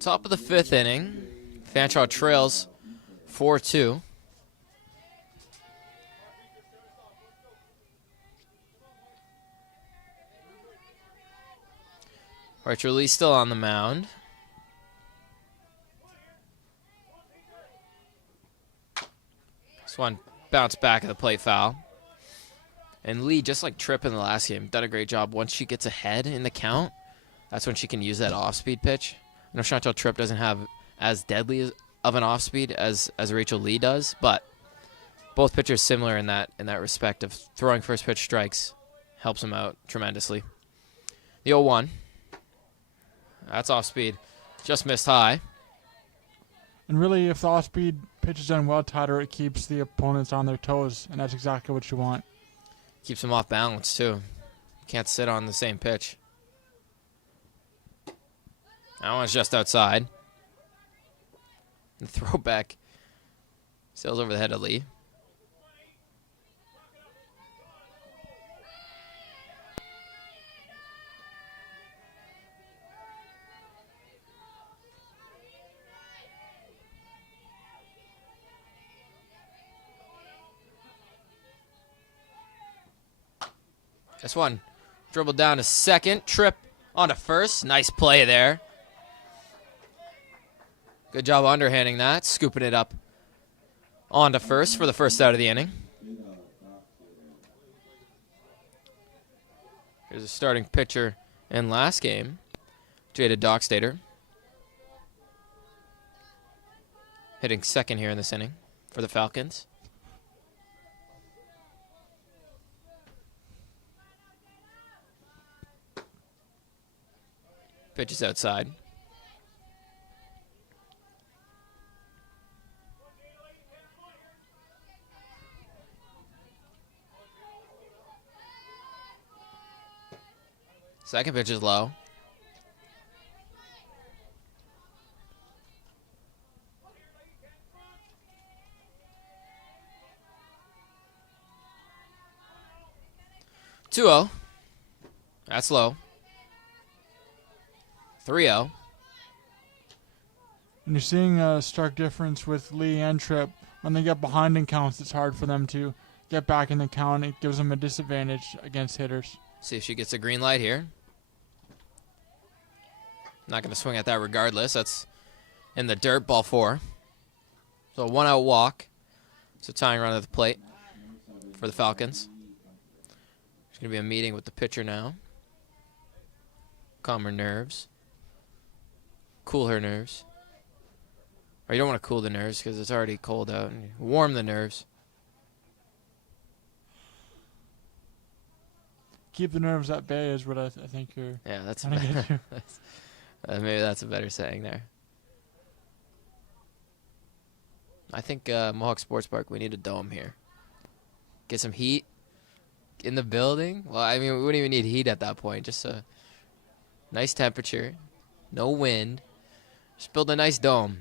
Top of the 5th inning. Fanshawe trails 4-2. Rachel Lee still on the mound. This one bounced back at the plate foul. And Lee, just like Tripp in the last game, done a great job. Once she gets ahead in the count, that's when she can use that off-speed pitch. I know Chantal Tripp doesn't have as deadly of an off-speed as Rachel Lee does, but both pitchers similar in that respect of throwing first pitch strikes helps them out tremendously. The 0-1. That's off-speed. Just missed high. And really, if the off-speed pitch is done well, Tyler, it keeps the opponents on their toes, and that's exactly what you want. Keeps them off balance, too. Can't sit on the same pitch. That one's just outside. The throwback sails over the head of Lee. This one dribbled down to second. Trip onto first. Nice play there. Good job underhanding that. Scooping it up onto first for the first out of the inning. Here's a starting pitcher in last game, Jada Dockstader. Hitting second here in this inning for the Falcons. Pitch is outside. Second pitch is low. Two 0. That's low. 3-0. And you're seeing a stark difference with Lee and Tripp. When they get behind in counts, it's hard for them to get back in the count. It gives them a disadvantage against hitters. See if she gets a green light here. Not going to swing at that regardless. That's in the dirt, ball 4. So a 1-out walk. So tying run at the plate for the Falcons. There's going to be a meeting with the pitcher now. Calm her nerves. Cool her nerves. Or you don't want to cool the nerves because it's already cold out. And warm the nerves. Keep the nerves at bay is what I think you're. Yeah, that's trying to get to. maybe that's a better saying there. I think Mohawk Sports Park, we need a dome here. Get some heat in the building. Well, I mean, we wouldn't even need heat at that point. Just a nice temperature, no wind. Just build a nice dome.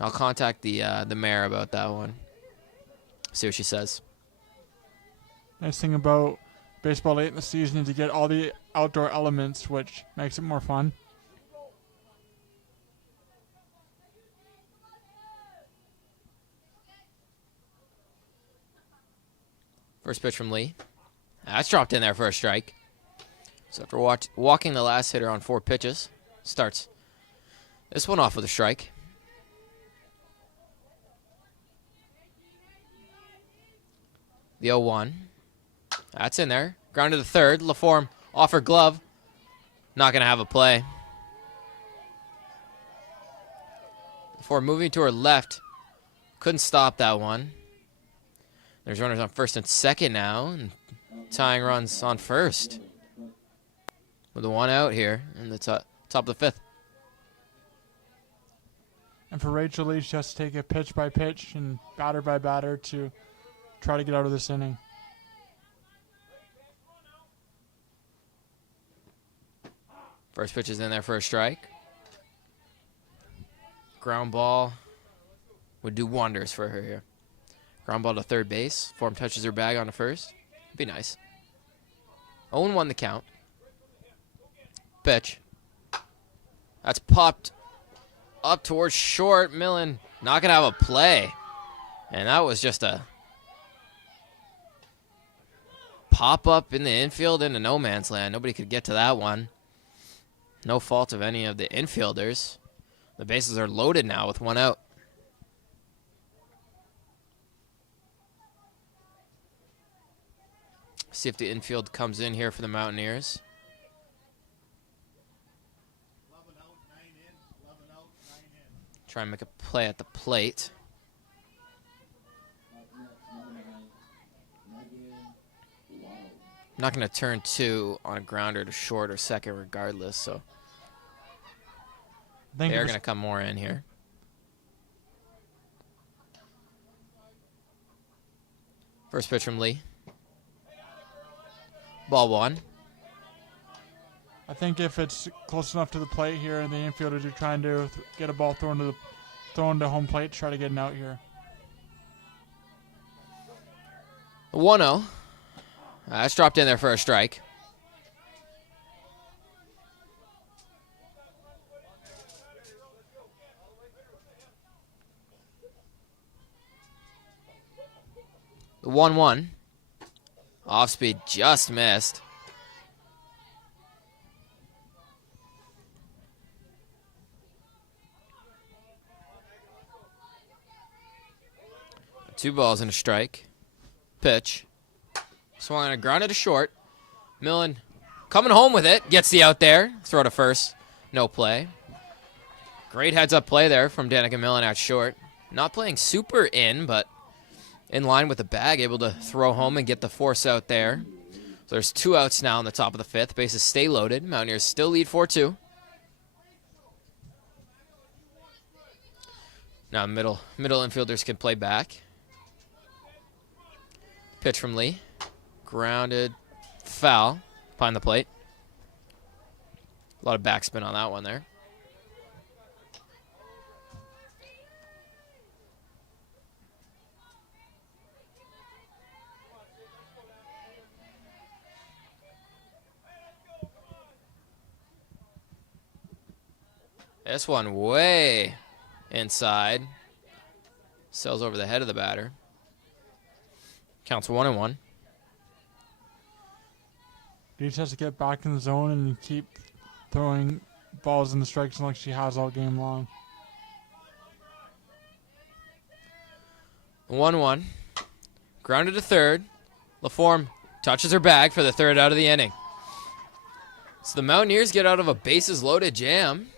I'll contact the mayor about that one. See what she says. Nice thing about baseball late in the season is you get all the outdoor elements, which makes it more fun. First pitch from Lee. That's dropped in there for a strike. So after walking the last hitter on 4 pitches, starts this one off with a strike. The 0-1. That's in there. Ground to the third. LaForme off her glove. Not going to have a play. LaForme moving to her left. Couldn't stop that one. There's runners on first and second now. And tying runs on first. With a 1 out here in the top of the 5th. And for Rachel Lee, she has to take it pitch by pitch and batter by batter to try to get out of this inning. First pitch is in there for a strike. Ground ball would do wonders for her here. Ground ball to third base. Form touches her bag on the first. Be nice. 0-1 the count. Pitch. That's popped up towards short. Millen not going to have a play. And that was just a pop up in the infield into no man's land. Nobody could get to that one. No fault of any of the infielders. The bases are loaded now with 1 out. See if the infield comes in here for the Mountaineers. Try and make a play at the plate. Not going to turn 2 on a grounder to short or second regardless, so they are going to come more in here. First pitch from Lee. Ball 1. I think if it's close enough to the plate here and the infielders are trying to get a ball thrown to home plate, try to get an out here. 1-0. That's dropped in there for a strike. The 1-1. Off speed just missed. Two balls and a strike. Pitch. Swung on a grounded to short. Millen coming home with it. Gets the out there. Throw to first. No play. Great heads-up play there from Danica Millen at short. Not playing super in, but in line with the bag. Able to throw home and get the force out there. So there's 2 outs now in the top of the 5th. Bases stay loaded. Mountaineers still lead 4-2. Now middle infielders can play back. Pitch from Lee. Grounded. Foul. Behind the plate. A lot of backspin on that one there. This one way inside. Sails over the head of the batter. Counts 1-1. He just has to get back in the zone and keep throwing balls in the strike zone like she has all game long. 1-1. Grounded to third. LaForme touches her bag for the third out of the inning. So the Mountaineers get out of a bases-loaded jam.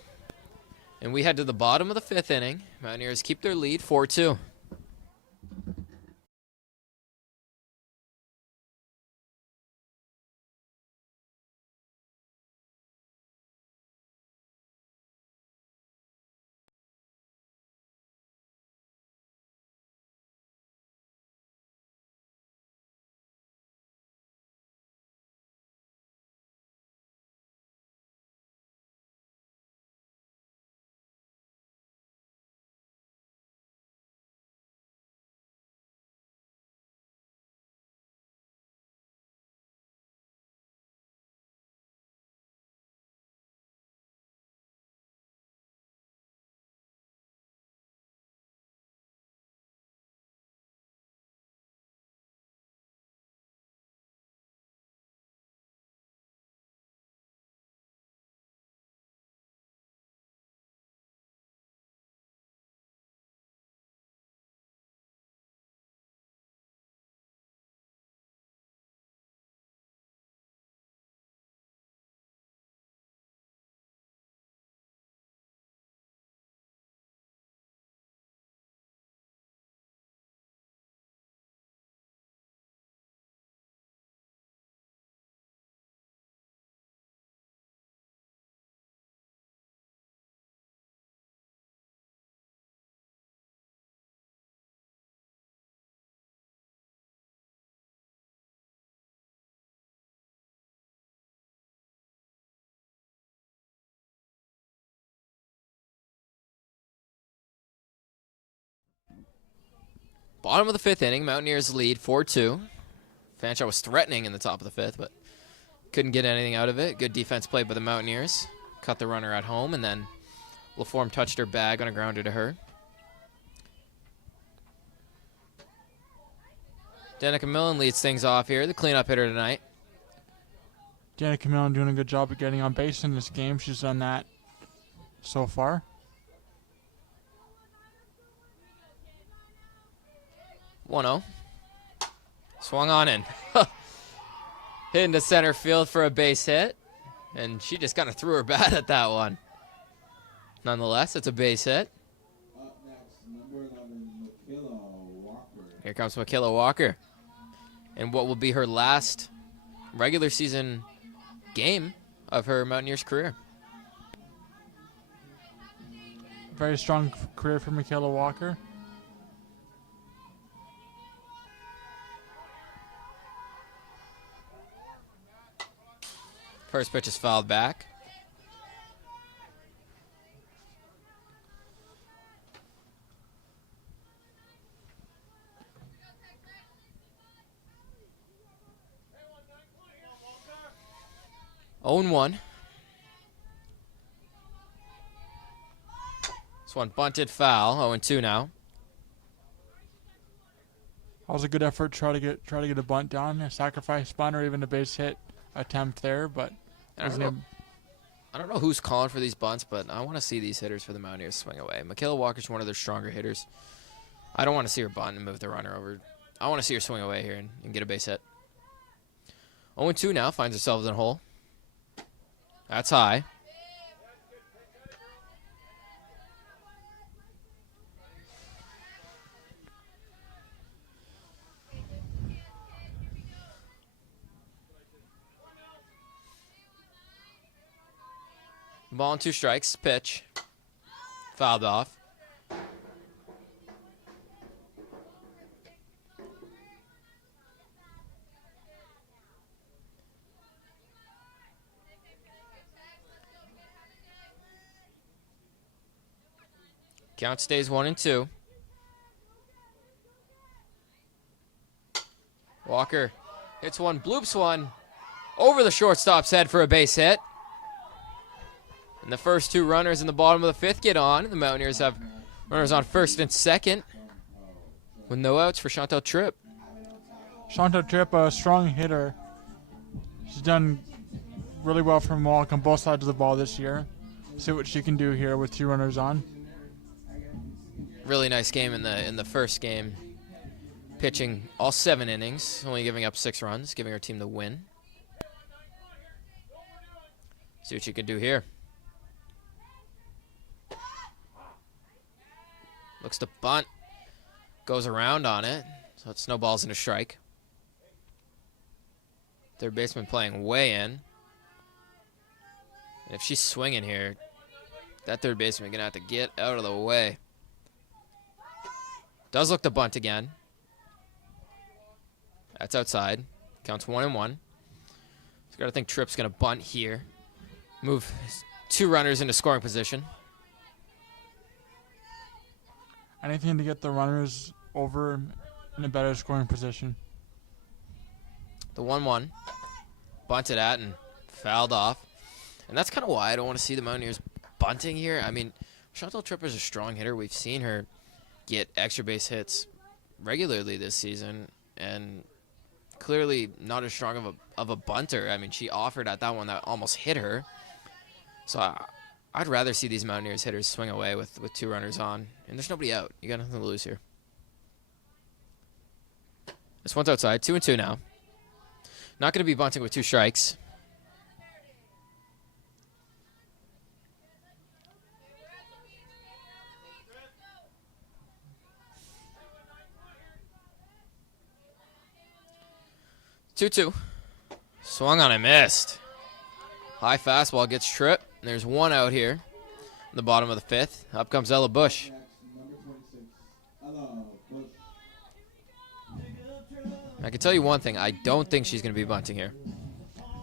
And we head to the bottom of the fifth inning. Mountaineers keep their lead 4-2. Bottom of the fifth inning, Mountaineers lead 4-2. Fanshawe was threatening in the top of the fifth, but couldn't get anything out of it. Good defense played by the Mountaineers. Cut the runner at home, and then LaForme touched her bag on a grounder to her. Danica Millen leads things off here, the cleanup hitter tonight. Danica Millen doing a good job of getting on base in this game. She's done that so far. 1-0. Swung on in. Hit into center field for a base hit. And she just kind of threw her bat at that one. Nonetheless, it's a base hit. Up next, number 11, Michaela Walker. Here comes Michaela Walker. And what will be her last regular season game of her Mountaineers career. Very strong career for Michaela Walker. First pitch is fouled back. Own one. This one bunted foul. 0-2 now. That was a good effort. Try to get a bunt down, a sacrifice bunt, or even a base hit attempt there, but I don't know who's calling for these bunts, but I want to see these hitters for the Mountaineers swing away. Michaela Walker's one of their stronger hitters. I don't want to see her bunt and move the runner over. I want to see her swing away here and get a base hit. 0-2 now, finds herself in the hole. That's high. Ball and 2 strikes. Pitch. Fouled off. Count stays 1-2. Walker hits one, bloops one over the shortstop's head for a base hit. And the first two runners in the bottom of the fifth get on. The Mountaineers have runners on first and second with no outs for Chantal Tripp. Chantal Tripp, a strong hitter. She's done really well for Mohawk on both sides of the ball this year. See what she can do here with two runners on. Really nice game in the first game. Pitching all 7 innings, only giving up 6 runs, giving her team the win. See what she can do here. Looks to bunt. Goes around on it, so it snowballs into strike. Third baseman playing way in. And if she's swinging here, that third baseman going to have to get out of the way. Does look to bunt again. That's outside. Counts 1-1. So got to think Tripp's going to bunt here. Move 2 runners into scoring position. Anything to get the runners over in a better scoring position. The 1-1. Bunted at and fouled off. And that's kind of why I don't want to see the Mountaineers bunting here. I mean, Chantal Tripp is a strong hitter. We've seen her get extra base hits regularly this season. And clearly not as strong of a bunter. I mean, she offered at that one that almost hit her. So I'd rather see these Mountaineers hitters swing away with 2 runners on. And there's nobody out. You got nothing to lose here. This one's outside. 2-2 now. Not going to be bunting with 2 strikes. Two. Swung on and missed. High fastball gets tripped. And there's 1 out here in the bottom of the 5th. Up comes Ella Bush. I can tell you one thing. I don't think she's going to be bunting here.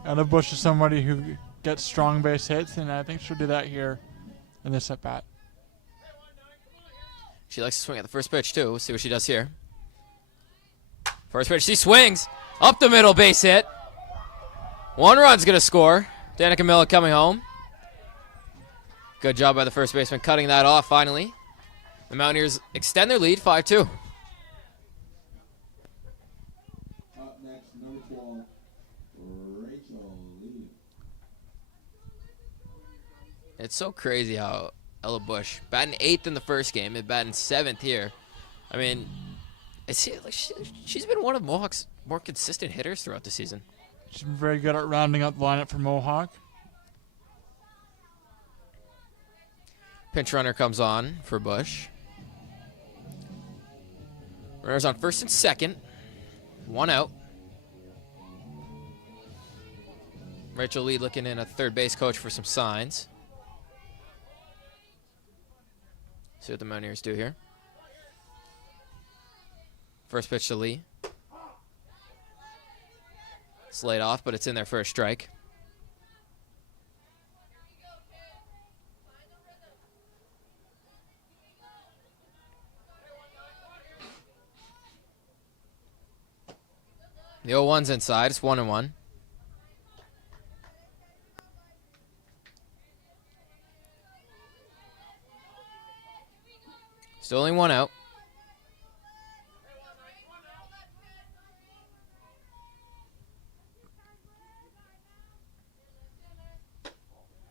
Ella Bush is somebody who gets strong base hits, and I think she'll do that here in this at bat. She likes to swing at the first pitch, too. We'll see what she does here. First pitch, she swings. Up the middle, base hit. 1 run's going to score. Danica Miller coming home. Good job by the first baseman cutting that off finally. The Mountaineers extend their lead 5-2. Up next, number 12, Rachel Lee. It's so crazy how Ella Bush, batting 8th in the first game and batting 7th here. I mean, she's been one of Mohawk's more consistent hitters throughout the season. She's been very good at rounding out the lineup for Mohawk. Pinch runner comes on for Bush. Runners on first and second. 1 out. Rachel Lee looking in at third base coach for some signs. See what the Mountaineers do here. First pitch to Lee. It's laid off, but it's in there for a strike. The 0-1's inside. It's 1-1. Still only 1 out.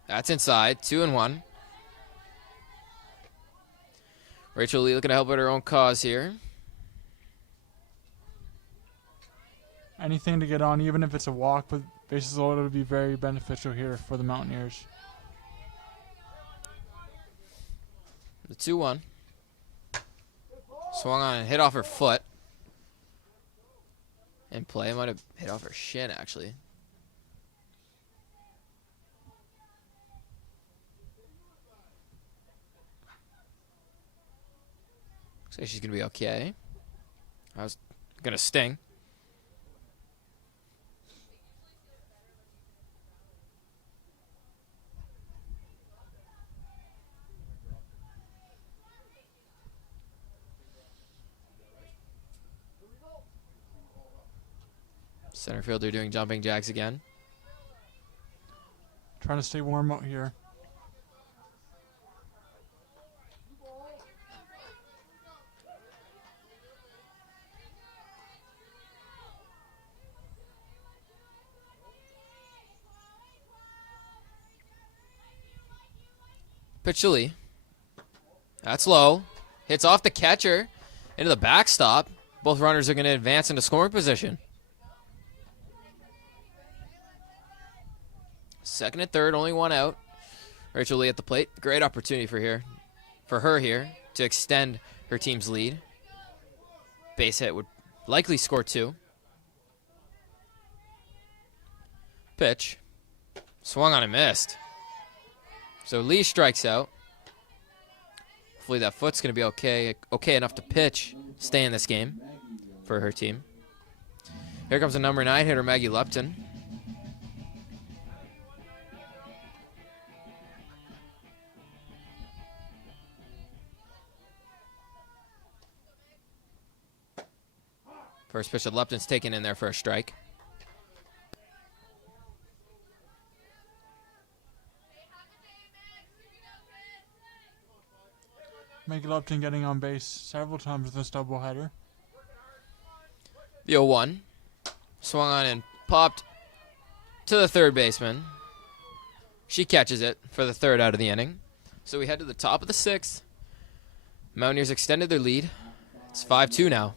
That's inside. 2-1. Rachel Lee looking to help out her own cause here. Anything to get on, even if it's a walk with bases loaded, would be very beneficial here for the Mountaineers. The 2-1. Swung on and hit off her foot. In play, might have hit off her shin, actually. Looks like she's going to be okay. I was going to sting. Center fielder doing jumping jacks again. Trying to stay warm out here. pitch to Lee. That's low. Hits off the catcher into the backstop. Both runners are going to advance into scoring position. Second and third, only one out. Rachel Lee at the plate. Great opportunity for her here to extend her team's lead. Base hit would likely score 2. Pitch. Swung on and missed. So Lee strikes out. Hopefully that foot's going to be okay enough to pitch, stay in this game for her team. Here comes the number 9 hitter, Maggie Lupton. First pitch of Lupton's taken in there for a strike. Maggie Lupton getting on base several times with this doubleheader. The 0-1. Swung on and popped to the third baseman. She catches it for the third out of the inning. So we head to the top of the 6th. Mountaineers extended their lead. It's 5-2 now.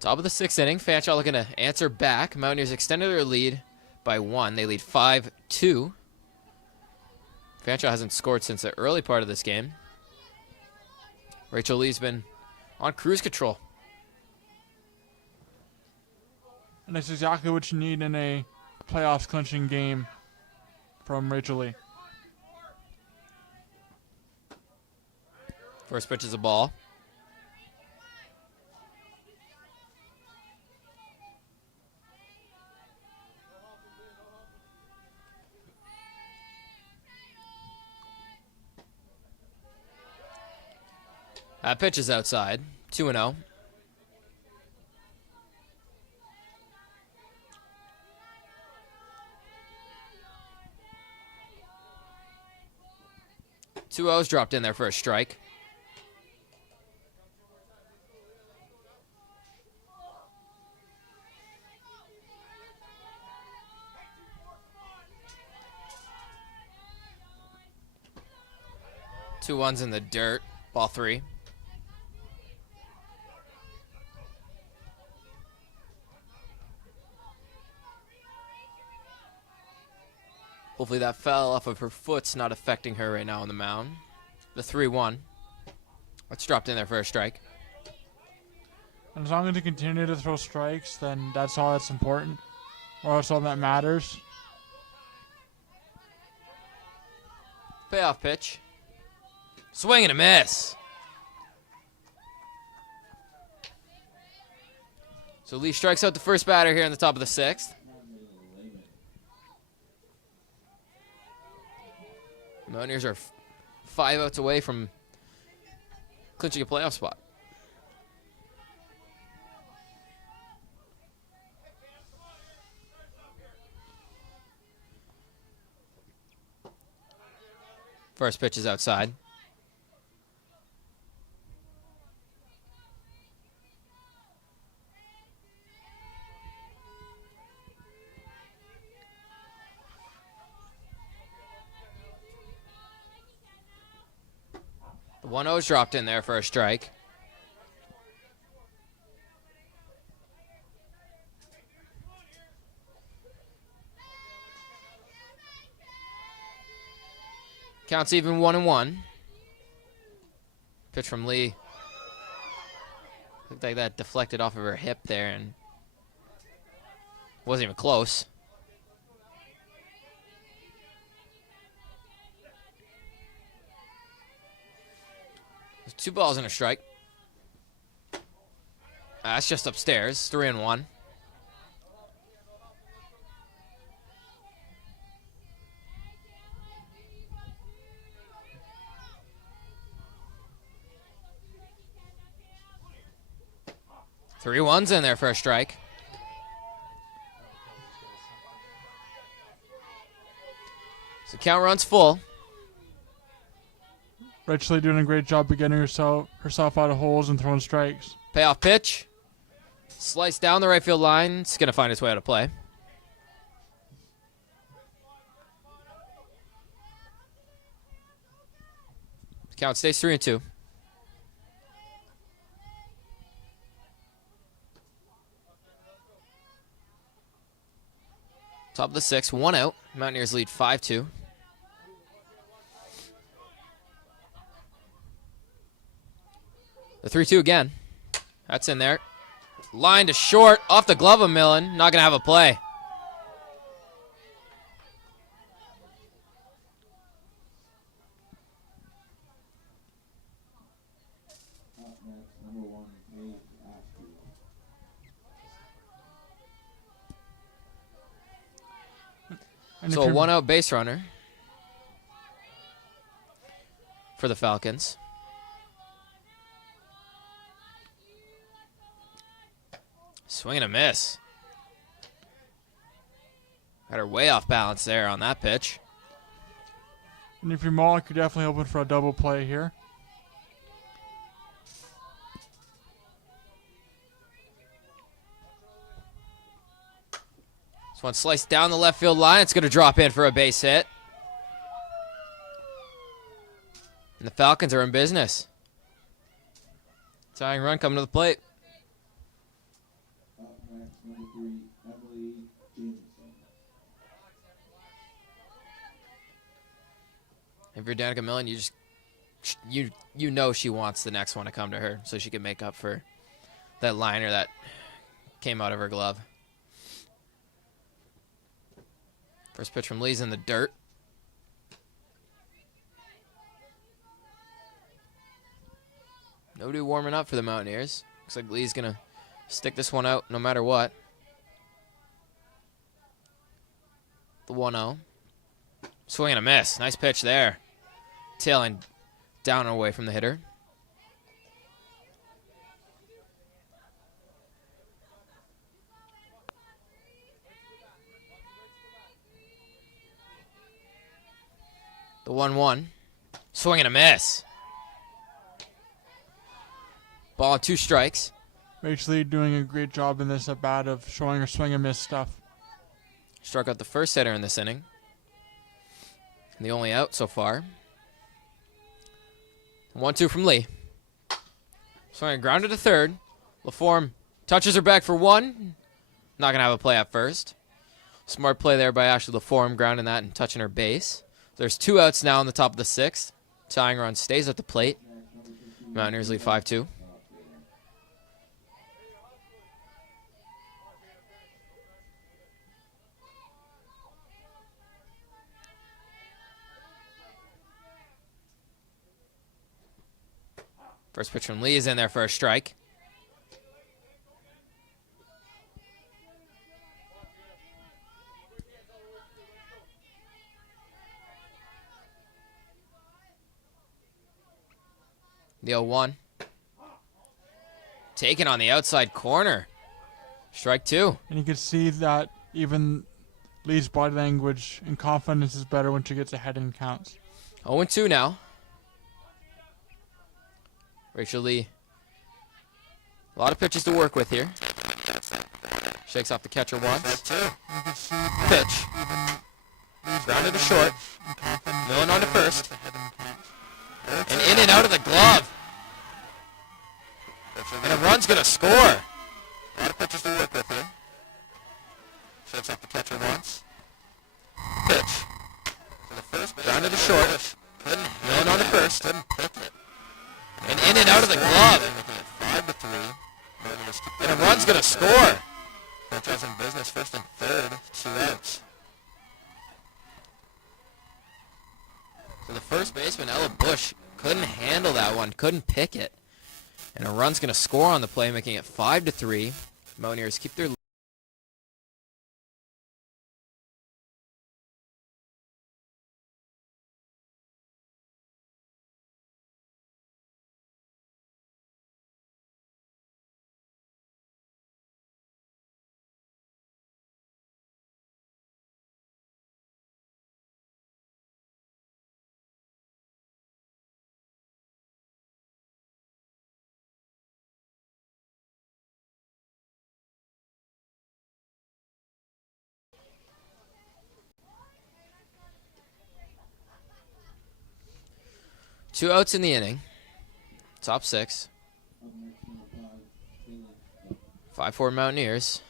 Top of the 6th inning. Fanshawe looking to answer back. Mountaineers extended their lead by 1. They lead 5-2. Fanshawe hasn't scored since the early part of this game. Rachel Lee's been on cruise control. And that's exactly what you need in a playoffs clinching game from Rachel Lee. First pitch is a ball. That pitch is outside. 2-0. Two O's dropped in there for a strike. Two ones in the dirt. Ball 3. Hopefully that fell off of her foot's not affecting her right now on the mound. The 3-1. That's dropped in there for a strike. And as long as you continue to throw strikes, then that's all that's important. Or that's all that matters. Payoff pitch. Swing and a miss. So Lee strikes out the first batter here in the top of the 6th. Mountaineers are 5 outs away from clinching a playoff spot. First pitch is outside. The 1-0's dropped in there for a strike. Counts even 1-1. Pitch from Lee. Looked like that deflected off of her hip there and wasn't even close. There's 2 balls and a strike. That's just upstairs. 3-1. Three ones in there for a strike. So count runs full. Rachel doing a great job of getting herself out of holes and throwing strikes. Payoff pitch. Slice down the right field line. It's going to find its way out of play. Count stays 3-2. Top of the 6th, 1 out. Mountaineers lead 5-2. The 3-2 again. That's in there. Line to short, off the glove of Millen. Not going to have a play. Up next, number 1, Nate Ashby. And So if a you're- 1-out base runner for the Falcons. Swing and a miss. Got her way off balance there on that pitch. And if you're Mohawk, you're definitely hoping for a double play here. This one sliced down the left field line. It's going to drop in for a base hit. And the Falcons are in business. Tying run coming to the plate. Up next, number 3, Emily Jameson. If you're Danica Millen, you know she wants the next one to come to her so she can make up for that liner that came out of her glove. First pitch from Lee's in the dirt. Nobody warming up for the Mountaineers. Looks like Lee's going to stick this one out no matter what. The 1-0. Swing and a miss. Nice pitch there. Tailing down and away from the hitter. The 1-1. Swing and a miss. Ball on 2 strikes. Rachel Lee doing a great job in this at bat of showing her swing and miss stuff. Struck out the first hitter in this inning. And the only out so far. 1-2 from Lee. Swing grounded to third. LaForme touches her back for 1. Not going to have a play at first. Smart play there by Ashley LaForme, grounding that and touching her base. There's 2 outs now in the top of the 6th. Tying run stays at the plate. Mountaineers lead 5-2. First pitch from Lee is in there for a strike. The 0-1. Taken on the outside corner. Strike 2. And you can see that even Lee's body language and confidence is better when she gets ahead in counts. 0-2 now. Rachel Lee. A lot of pitches to work with here. Shakes off the catcher once. Pitch. Grounded to short. Millen on to first. And in and out of the glove. And a run's going to score. A lot of pitches to work with here. Shakes off the catcher once. Pitch. To the first. Grounded to short. Millen on to first. And in and out of the glove. 5-3. And a run's going to score. Franchise in business, first and third, 2 outs. So the first baseman, Ella Bush, couldn't handle that one, couldn't pick it. And a run's going to score on the play, making it 5-3. Mountaineers keep their lead. Two outs in the inning. Top 6. 5-4 Mountaineers.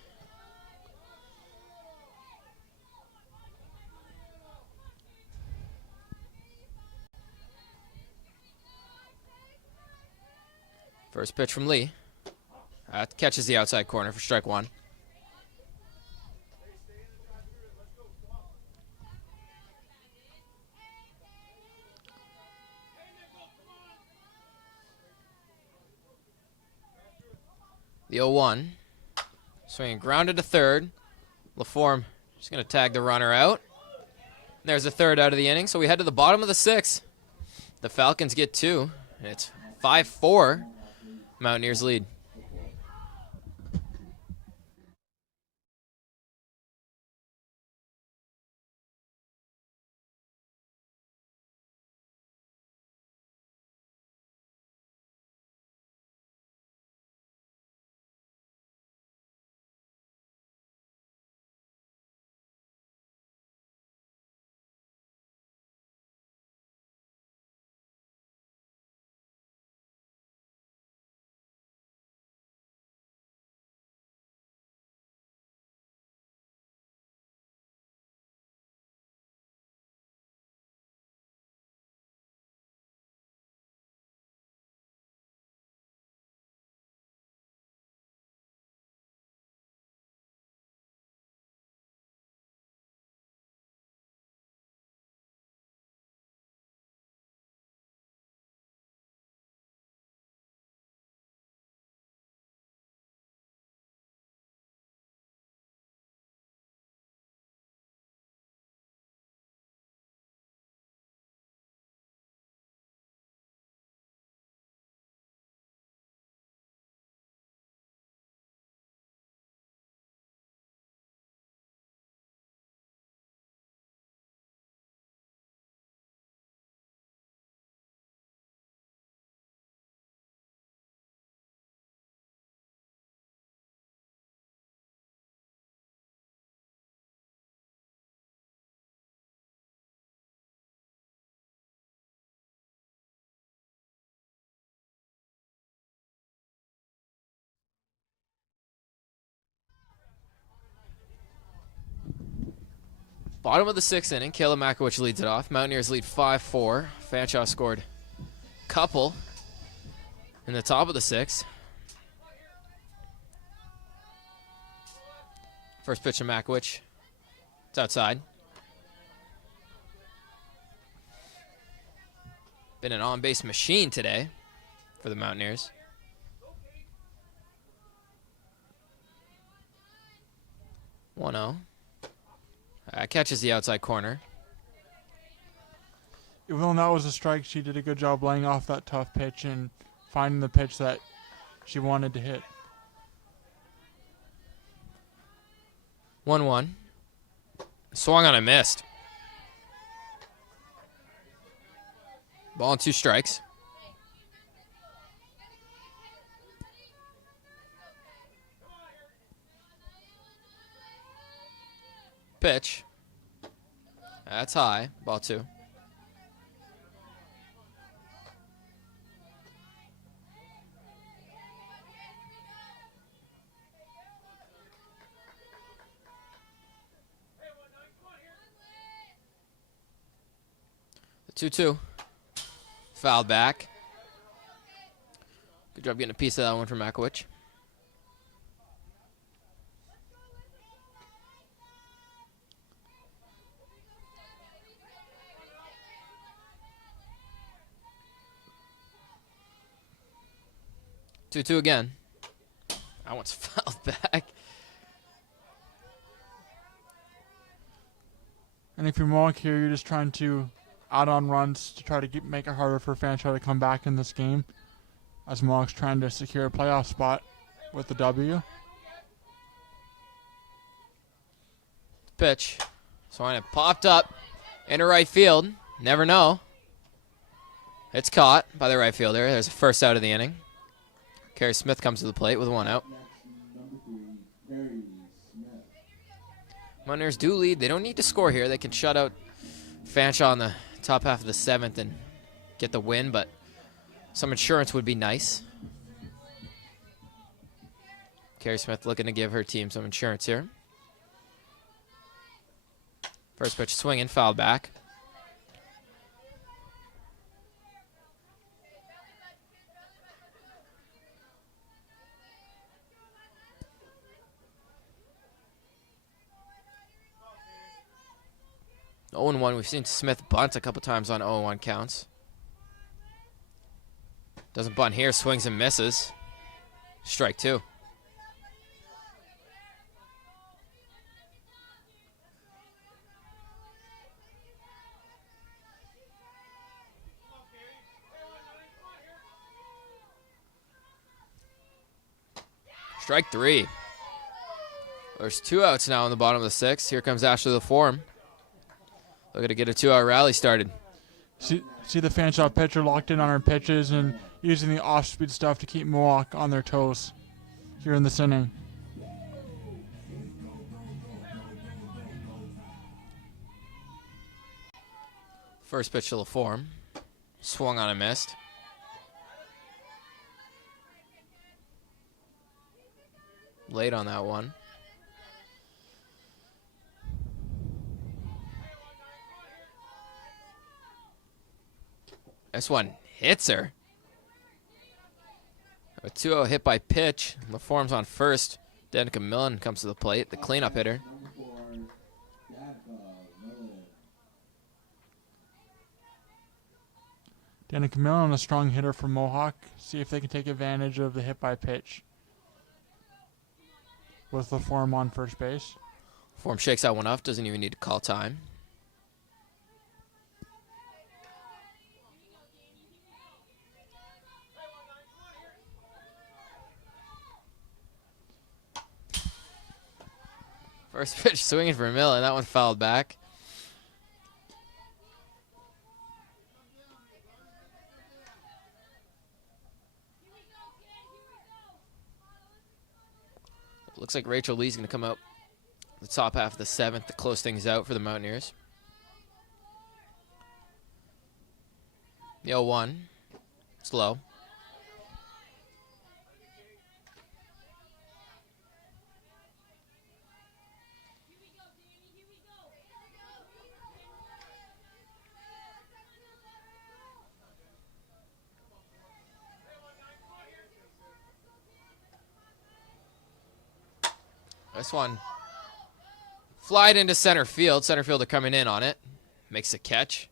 First pitch from Lee. Catches the outside corner for strike 1. The 0-1. Swinging grounded to third. LaForme just going to tag the runner out. There's a third out of the inning, so we head to the bottom of the 6th. The Falcons get 2, and it's 5-4. Mountaineers lead. Bottom of the 6th inning, Kayla Makowicz leads it off. Mountaineers lead 5-4. Fanshawe scored a couple in the top of the 6th. First pitch to Makowicz. It's outside. Been an on-base machine today for the Mountaineers. One-zero. Catches the outside corner. Even though that was a strike, she did a good job laying off that tough pitch and finding the pitch that she wanted to hit. 1-1. Swung on and missed. Ball and 2 strikes. Pitch. That's high. Ball 2. The 2-2. Fouled back. Good job getting a piece of that one from Makowicz. Two again. That one's fouled back. And if you're Mohawk here, you're just trying to add on runs to try to make it harder for Fanshawe to come back in this game, as Mohawk's trying to secure a playoff spot with the W. Pitch. So it popped up into right field. Never know. It's caught by the right fielder. There's a first out of the inning. Carrie Smith comes to the plate with 1 out. Mountaineers do lead. They don't need to score here. They can shut out Fanshawe on the top half of the 7th and get the win, but some insurance would be nice. Carrie Smith looking to give her team some insurance here. First pitch swinging, fouled back. Oh, 0-1. We've seen Smith bunt a couple times on 0-1 counts. Doesn't bunt here, swings and misses. Strike 2. Strike 3. There's 2 outs now in the bottom of the 6th. Here comes Ashley LaForme. Looking to get a 2-out rally started. See the Fanshawe pitcher locked in on her pitches and using the off-speed stuff to keep Mohawk on their toes here in this inning. First pitch to LaForme. Swung on and missed. Late on that one. This one hits her. A 2-0 hit by pitch. LaForme's on first. Danica Millen comes to the plate, the cleanup hitter. Danica Millen, a strong hitter for Mohawk. See if they can take advantage of the hit by pitch with LaForme on first base. LaForme shakes that one off, doesn't even need to call time. First pitch swinging for Millen. That one fouled back. Looks like Rachel Lee's going to come out the top half of the 7th to close things out for the Mountaineers. The 0-1. Slow. This one flied into center field. Center fielder coming in on it. Makes a catch.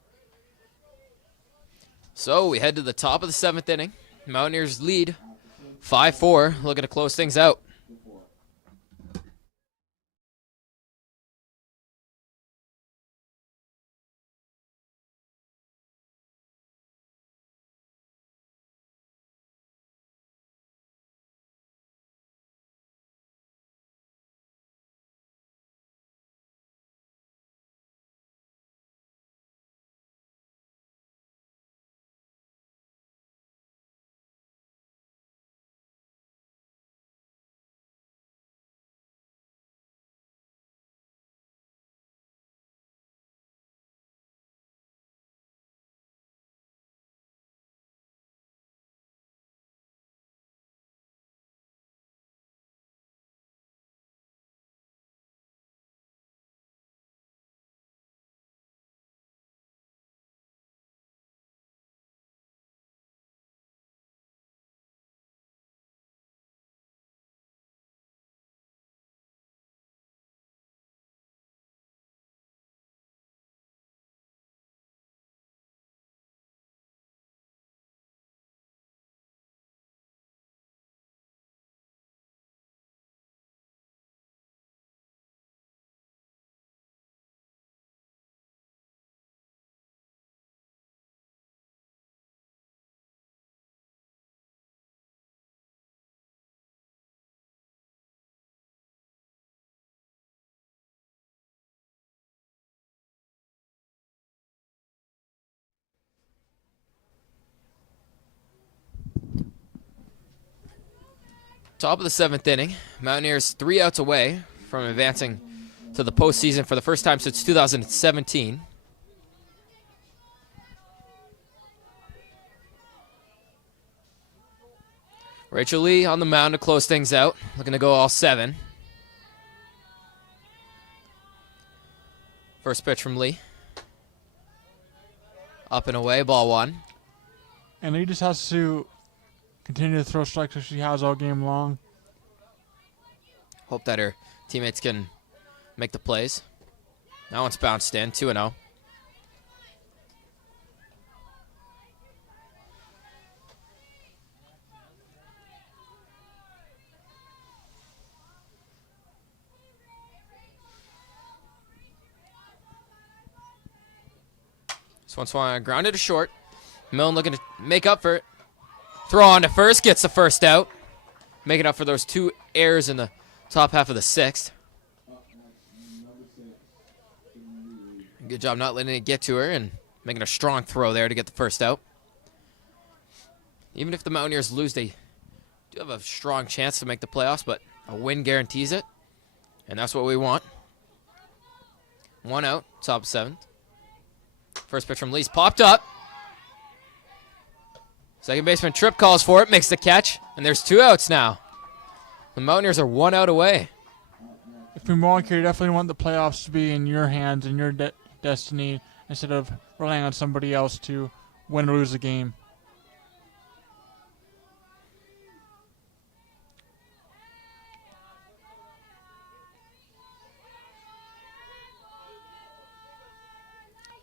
So we head to the top of the 7th inning. Mountaineers lead 5-4. Looking to close things out. Top of the 7th inning. Mountaineers 3 outs away from advancing to the postseason for the first time since 2017. Rachel Lee on the mound to close things out. Looking to go all 7. First pitch from Lee. Up and away, ball 1. And Lee just has to continue to throw strikes as she has all game long. Hope that her teammates can make the plays. That one's bounced in, 2-0. This one's grounded to short. Millen looking to make up for it. Throw on to first, gets the first out. Making up for those 2 errors in the top half of the 6th. Good job not letting it get to her and making a strong throw there to get the first out. Even if the Mountaineers lose, they do have a strong chance to make the playoffs, but a win guarantees it, and that's what we want. 1 out, top 7th. First pitch from Lee's popped up. Second baseman Tripp calls for it, makes the catch, and there's 2 outs now. The Mountaineers are 1 out away. If you're Mohawk here, you definitely want the playoffs to be in your hands and your destiny instead of relying on somebody else to win or lose the game.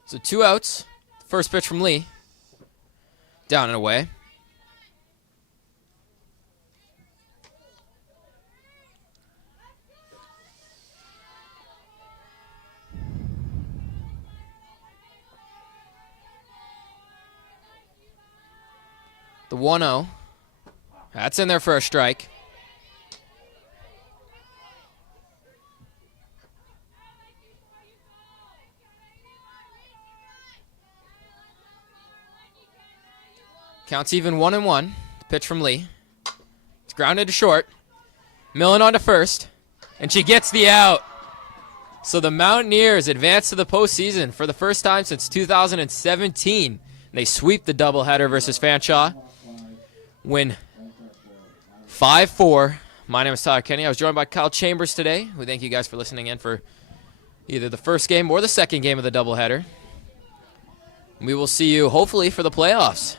So 2 outs. First pitch from Lee. Down and away. The 1-0. That's in there for a strike. Counts even 1-1. Pitch from Lee. It's grounded to short. Millen on to first. And she gets the out. So the Mountaineers advance to the postseason for the first time since 2017. They sweep the doubleheader versus Fanshawe. Win 5-4. My name is Tyler Kenny. I was joined by Kyle Chambers today. We thank you guys for listening in for either the first game or the second game of the doubleheader. We will see you hopefully for the playoffs.